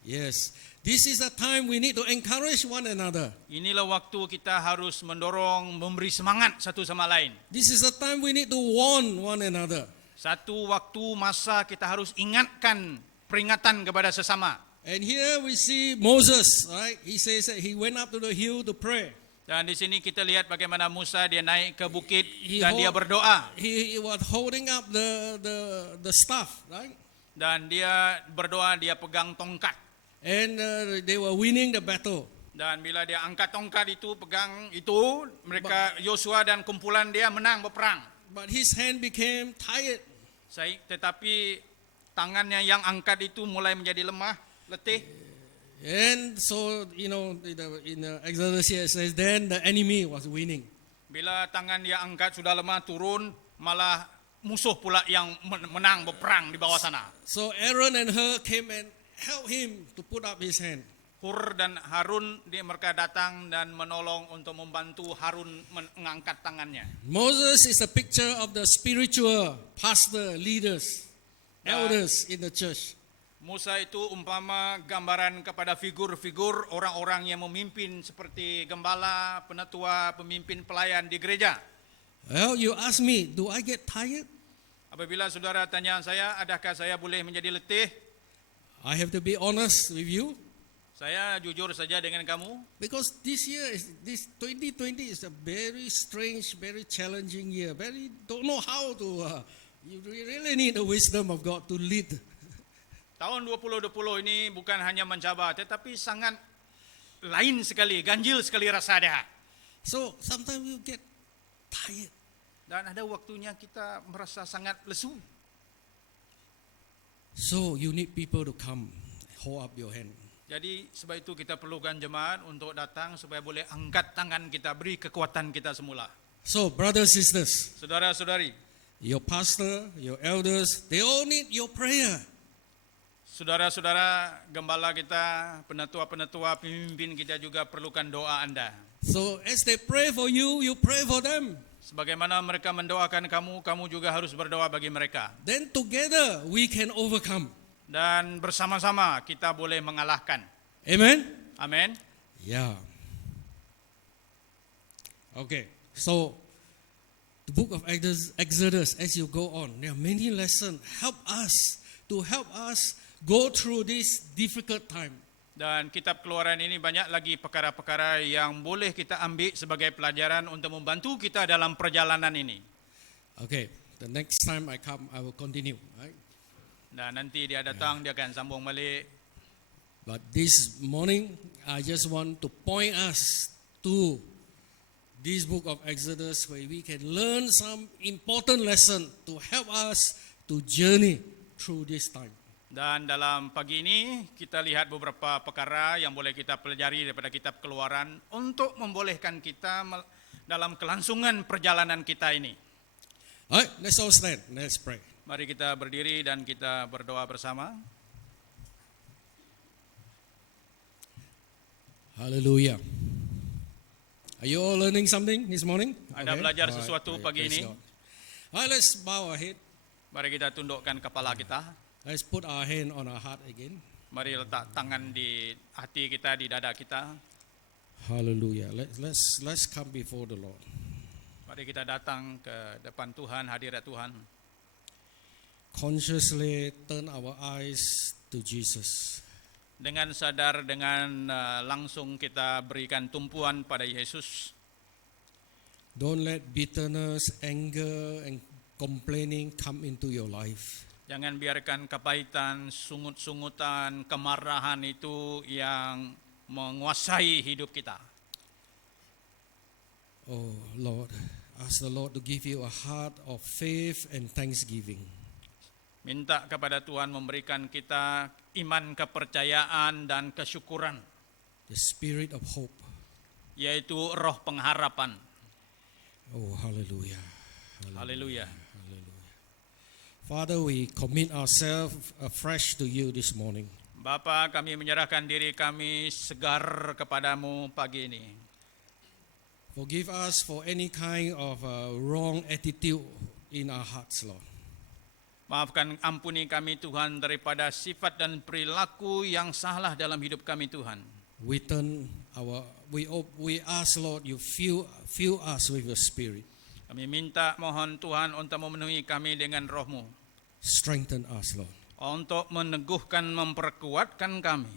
Yes. This is a time we need to encourage one another. Inilah waktu kita harus mendorong, memberi semangat satu sama lain. This is a time we need to warn one another. Satu waktu masa kita harus ingatkan peringatan kepada sesama. And here we see Moses, right? He says that he went up to the hill to pray. Dan di sini kita lihat bagaimana Musa dia naik ke bukit He dan dia hold- berdoa. He was holding up the staff, right? Dan dia berdoa, dia pegang tongkat. And they were winning the battle. Dan bila dia angkat tongkat itu, pegang itu, mereka Yosua dan kumpulan dia menang berperang. But his hand became tired. Tetapi tangannya yang angkat itu mulai menjadi lemah, letih. And so, you know, in the Exodus here it says, then the enemy was winning. Bila tangan dia angkat sudah lemah, turun, malah musuh pula yang menang berperang di bawah sana. So Aaron and Hur came and helped him to put up his hand. Hur dan Harun mereka datang dan menolong untuk membantu Harun mengangkat tangannya. Moses is a picture of the spiritual pastor, leaders, elders in the church. Musa itu umpama gambaran kepada figur-figur orang-orang yang memimpin seperti gembala, penatua, pemimpin pelayan di gereja. Well, you ask me, do I get tired? Apabila saudara tanya saya, adakah saya boleh menjadi letih? I have to be honest with you. Saya jujur saja dengan kamu. Because this 2020 is a very strange, very challenging year. Very don't know how to. You really need the wisdom of God to lead. Tahun 2020 ini bukan hanya mencabar, tetapi sangat lain sekali, ganjil sekali rasa dia. So sometimes you get tired. Dan ada waktunya kita merasa sangat lesu. So you need people to come, hold up your hand. Jadi sebab itu kita perlukan jemaat untuk datang supaya boleh angkat tangan kita, beri kekuatan kita semula. So brothers, sisters, Saudara-saudari, your pastor, your elders, they all need your prayer. saudara-saudara, gembala kita, penatua-penatua, pemimpin kita juga perlukan doa Anda. So as they pray for you, you pray for them. Sebagaimana mereka mendoakan kamu, kamu juga harus berdoa bagi mereka. Then together we can overcome. Dan bersama-sama kita boleh mengalahkan. Amen? Amin. Yeah. Okay, so the book of Exodus, as you go on, there are many lessons help us go through this difficult time. Dan kitab Keluaran ini banyak lagi perkara-perkara yang boleh kita ambil sebagai pelajaran untuk membantu kita dalam perjalanan ini. Okay, the next time I come, I will continue. Right? Dan nanti dia datang, dia akan sambung balik. But this morning, I just want to point us to this book of Exodus where we can learn some important lesson to help us to journey through this time. Dan dalam pagi ini kita lihat beberapa perkara yang boleh kita pelajari daripada kitab Keluaran untuk membolehkan kita dalam kelangsungan perjalanan kita ini. All right, let's all stand. Let's pray. Mari kita berdiri dan kita berdoa bersama. Hallelujah. Are you all learning something this morning? Anda belajar sesuatu pagi ini? All right, let's bow our head. Mari kita tundukkan kepala kita. Let's put our hand on our heart again. Mari letak tangan di hati kita, di dada kita. Hallelujah. Let's come before the Lord. Mari kita datang ke depan Tuhan, hadirat Tuhan. Consciously turn our eyes to Jesus. Dengan sadar, dengan langsung kita berikan tumpuan pada Yesus. Don't let bitterness, anger, and complaining come into your life. Jangan biarkan kepahitan, sungut-sungutan, kemarahan itu yang menguasai hidup kita. Oh Lord, ask the Lord to give you a heart of faith and thanksgiving. Minta kepada Tuhan memberikan kita iman, kepercayaan, dan kesyukuran, The spirit of hope. yaitu roh pengharapan. Oh, hallelujah. Haleluya. Hallelujah. Father, we commit ourselves afresh to you this morning. Bapa, kami menyerahkan diri kami segar kepadamu pagi ini. Forgive us for any kind of wrong attitude in our hearts, Lord. Maafkan, ampuni kami Tuhan daripada sifat dan perilaku yang salah dalam hidup kami Tuhan. We ask, Lord, you fill us with your spirit. Kami minta mohon Tuhan untuk memenuhi kami dengan roh-Mu. Strengthen us, Lord. Untuk meneguhkan, memperkuatkan kami.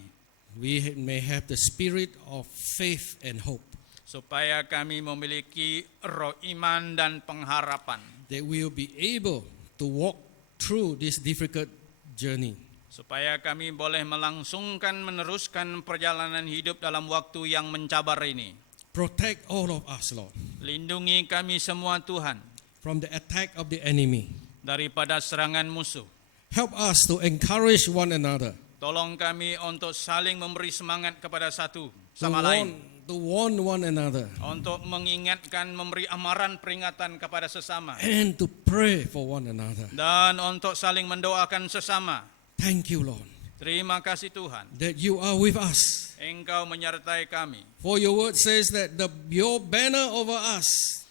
We may have the spirit of faith and hope. Supaya kami memiliki roh iman dan pengharapan. That we will be able to walk through this difficult journey. Supaya kami boleh meneruskan perjalanan hidup dalam waktu yang mencabar ini. Protect all of us, Lord, Lindungi kami semua Tuhan from the attack of the enemy. daripada serangan musuh. Help us to encourage one another. Tolong kami untuk saling memberi semangat kepada satu To sama lain. warn one another. Untuk mengingatkan, memberi amaran peringatan kepada sesama. And to pray for one another. Dan untuk saling mendoakan sesama. Thank you, Lord, Terima kasih Tuhan. that you are with us. Engkau menyertai kami. For your word says that your banner over us,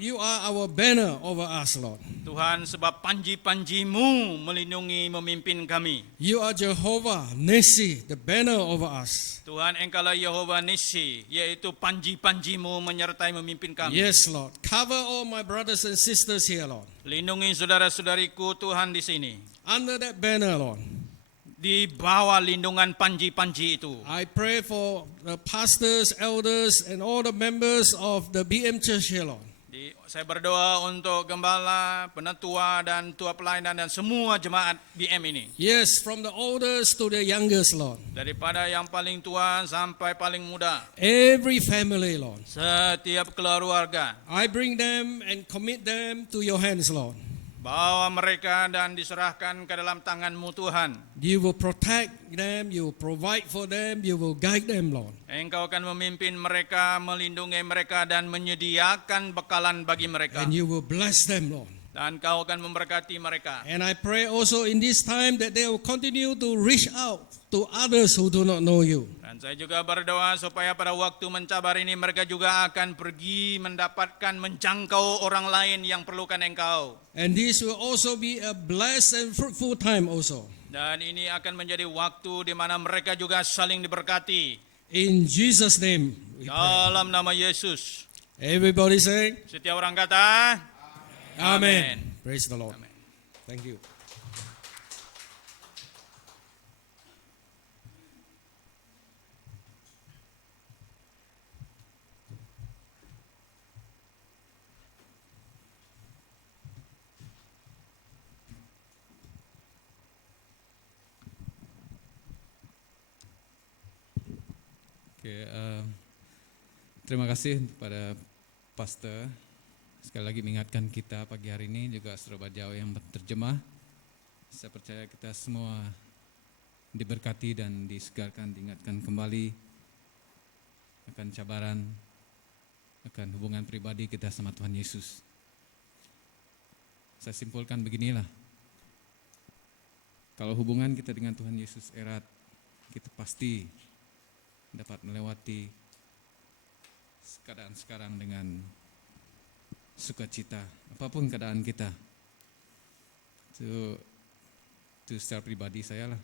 you are our banner over us, Lord. Tuhan, sebab panji-panji-Mu melindungi, memimpin kami. You are Jehovah Nissi, the banner over us. Tuhan, Engkaulah Yehova Nissi, yaitu panji-panji-Mu menyertai, memimpin kami. Yes, Lord. Cover all my brothers and sisters here, Lord. Lindungi saudara-saudariku Tuhan di sini. Under that banner, Lord, Di bawah lindungan panji-panji itu. I pray for the pastors, elders, and all the members of the BM Church here, Lord. Saya berdoa untuk gembala, penatua, dan tua pelayanan, dan semua jemaat BM ini. Yes, from the oldest to the youngest, Lord. Daripada yang paling tua sampai paling muda. Every family, Lord. Setiap keluarga. I bring them and commit them to your hands, Lord. Bawa mereka dan diserahkan ke dalam tangan-Mu Tuhan. You will protect them, you will provide for them, you will guide them, Lord. Engkau akan memimpin mereka, melindungi mereka, dan menyediakan bekalan bagi mereka. And you will bless them, Lord. Dan Kau akan memberkati mereka. And I pray also in this time that they will continue to reach out to others who do not know you. Dan saya juga berdoa supaya pada waktu mencabar ini mereka juga akan pergi mendapatkan, menjangkau orang lain yang perlukan Engkau. And this will also be a blessed and fruitful time also. Dan ini akan menjadi waktu di mana mereka juga saling diberkati. In Jesus' name, we pray. Dalam nama Yesus. Everybody say, Setiap orang kata, Amen. Praise the Lord. Amen. Thank you. Oke, terima kasih kepada Pastor. Sekali lagi mengingatkan kita pagi hari ini, juga saudara Jawa yang berterjemah. Saya percaya kita semua diberkati dan disegarkan, diingatkan kembali akan cabaran, akan hubungan pribadi kita sama Tuhan Yesus. Saya simpulkan beginilah, kalau hubungan kita dengan Tuhan Yesus erat, kita pasti dapat melewati keadaan sekarang dengan sukacita, apapun keadaan kita. Itu secara pribadi saya lah.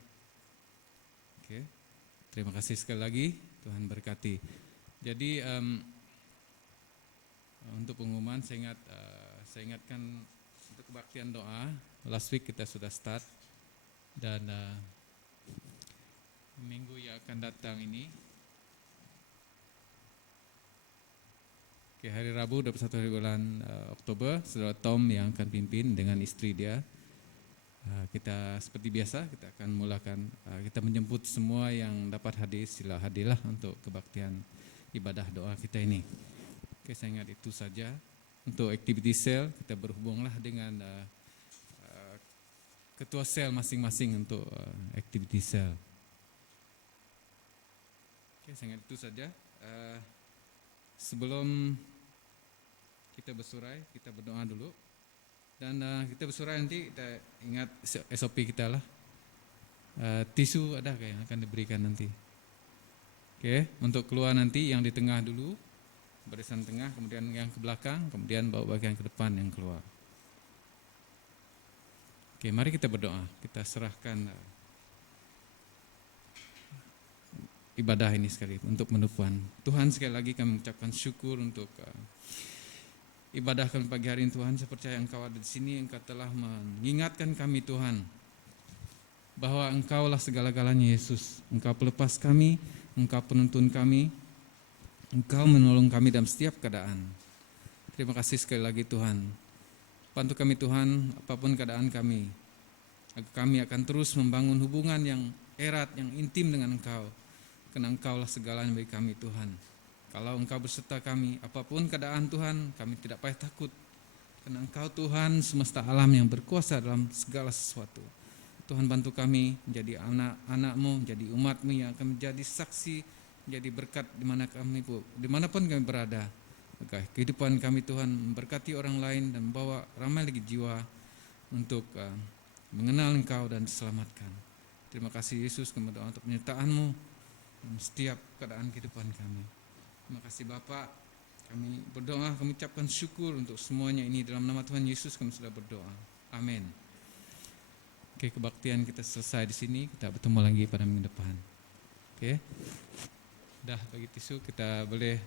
Oke, terima kasih sekali lagi, Tuhan berkati. Jadi untuk pengumuman saya ingatkan untuk kebaktian doa. Last week kita sudah start dan minggu yang akan datang ini, hari Rabu 21 hari bulan Oktober, saudara Tom yang akan pimpin dengan istri dia. Kita seperti biasa, kita akan mulakan, kita menjemput semua yang dapat hadir, sila hadirlah untuk kebaktian ibadah doa kita ini. Oke, saya ingat itu saja. Untuk activity cell, kita berhubunglah dengan ketua sel masing-masing untuk activity cell. Oke, saya ingat itu saja. Sebelum kita bersurai, kita berdoa dulu. Dan kita bersurai nanti, kita ingat SOP kita lah. Tisu ada yang akan diberikan nanti. Oke, untuk keluar nanti yang di tengah dulu, barisan tengah, kemudian yang ke belakang, kemudian bawa bagian ke depan yang keluar. Oke, mari kita berdoa. Kita serahkan ibadah ini sekali untuk menupuan. Tuhan, sekali lagi kami mengucapkan syukur untuk ibadah kami pagi hari ini. Tuhan, saya percaya Engkau ada di sini. Engkau telah mengingatkan kami, Tuhan, bahwa Engkaulah segala-galanya, Yesus. Engkau pelepas kami, Engkau penuntun kami, Engkau menolong kami dalam setiap keadaan. Terima kasih sekali lagi, Tuhan. Bantu kami, Tuhan, apapun keadaan kami, agar kami akan terus membangun hubungan yang erat, yang intim dengan Engkau. Karena Engkaulah segalanya bagi kami, Tuhan. Kalau Engkau berserta kami, apapun keadaan, Tuhan, kami tidak payah takut. Karena Engkau, Tuhan, semesta alam yang berkuasa dalam segala sesuatu. Tuhan, bantu kami menjadi anak-anak-Mu, menjadi umat-Mu yang akan menjadi saksi, menjadi berkat dimanapun kami berada. Agar kehidupan kami, Tuhan, memberkati orang lain dan membawa ramai lagi jiwa untuk mengenal Engkau dan diselamatkan. Terima kasih, Yesus, kami berdoa untuk penyertaan-Mu dalam setiap keadaan kehidupan kami. Terima kasih Bapak, kami berdoa, kami ucapkan syukur untuk semuanya ini. Dalam nama Tuhan Yesus kami sudah berdoa. Amin. Oke, kebaktian kita selesai di sini. Kita bertemu lagi pada minggu depan. Oke, dah bagi tisu, kita boleh,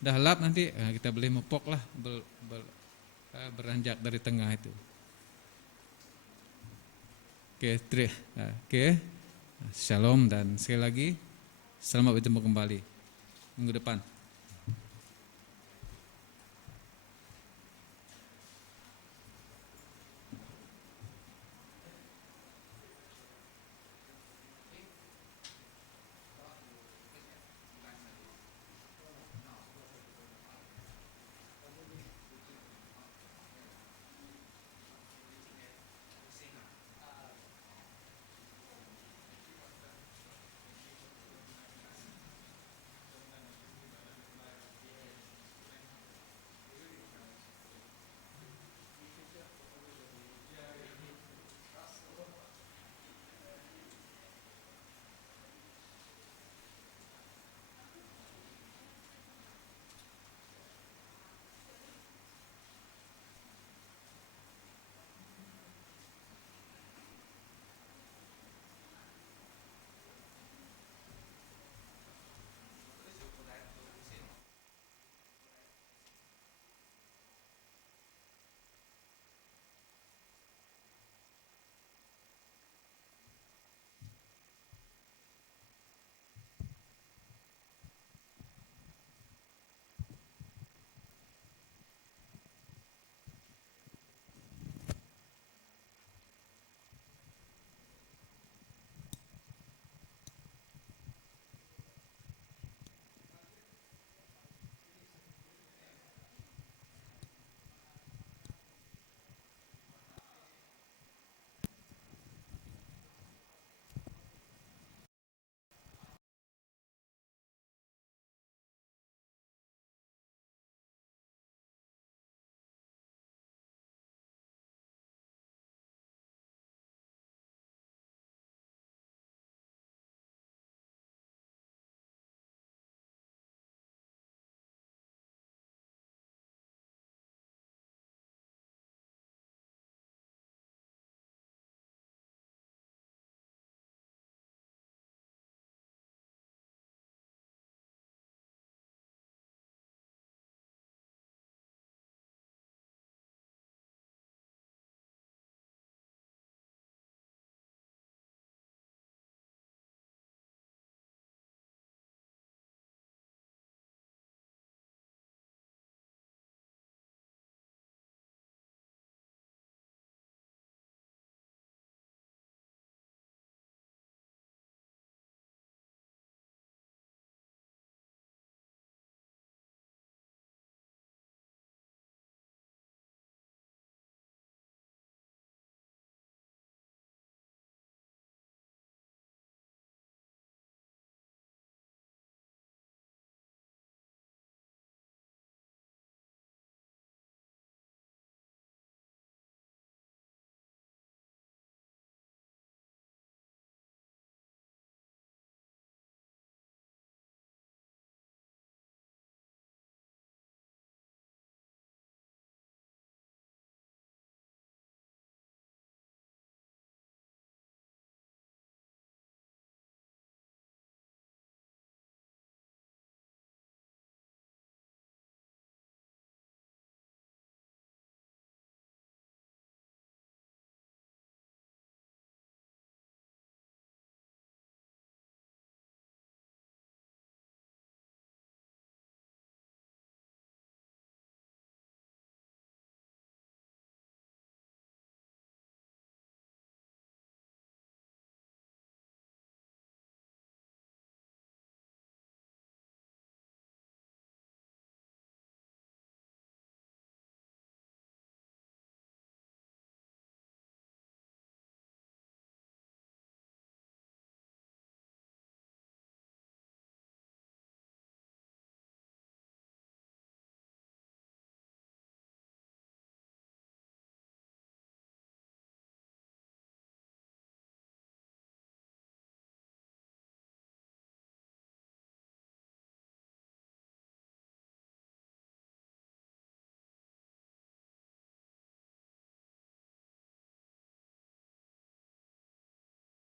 dah lap nanti, kita boleh mepok lah, beranjak dari tengah itu. Oke, shalom dan sekali lagi, selamat bertemu kembali minggu depan.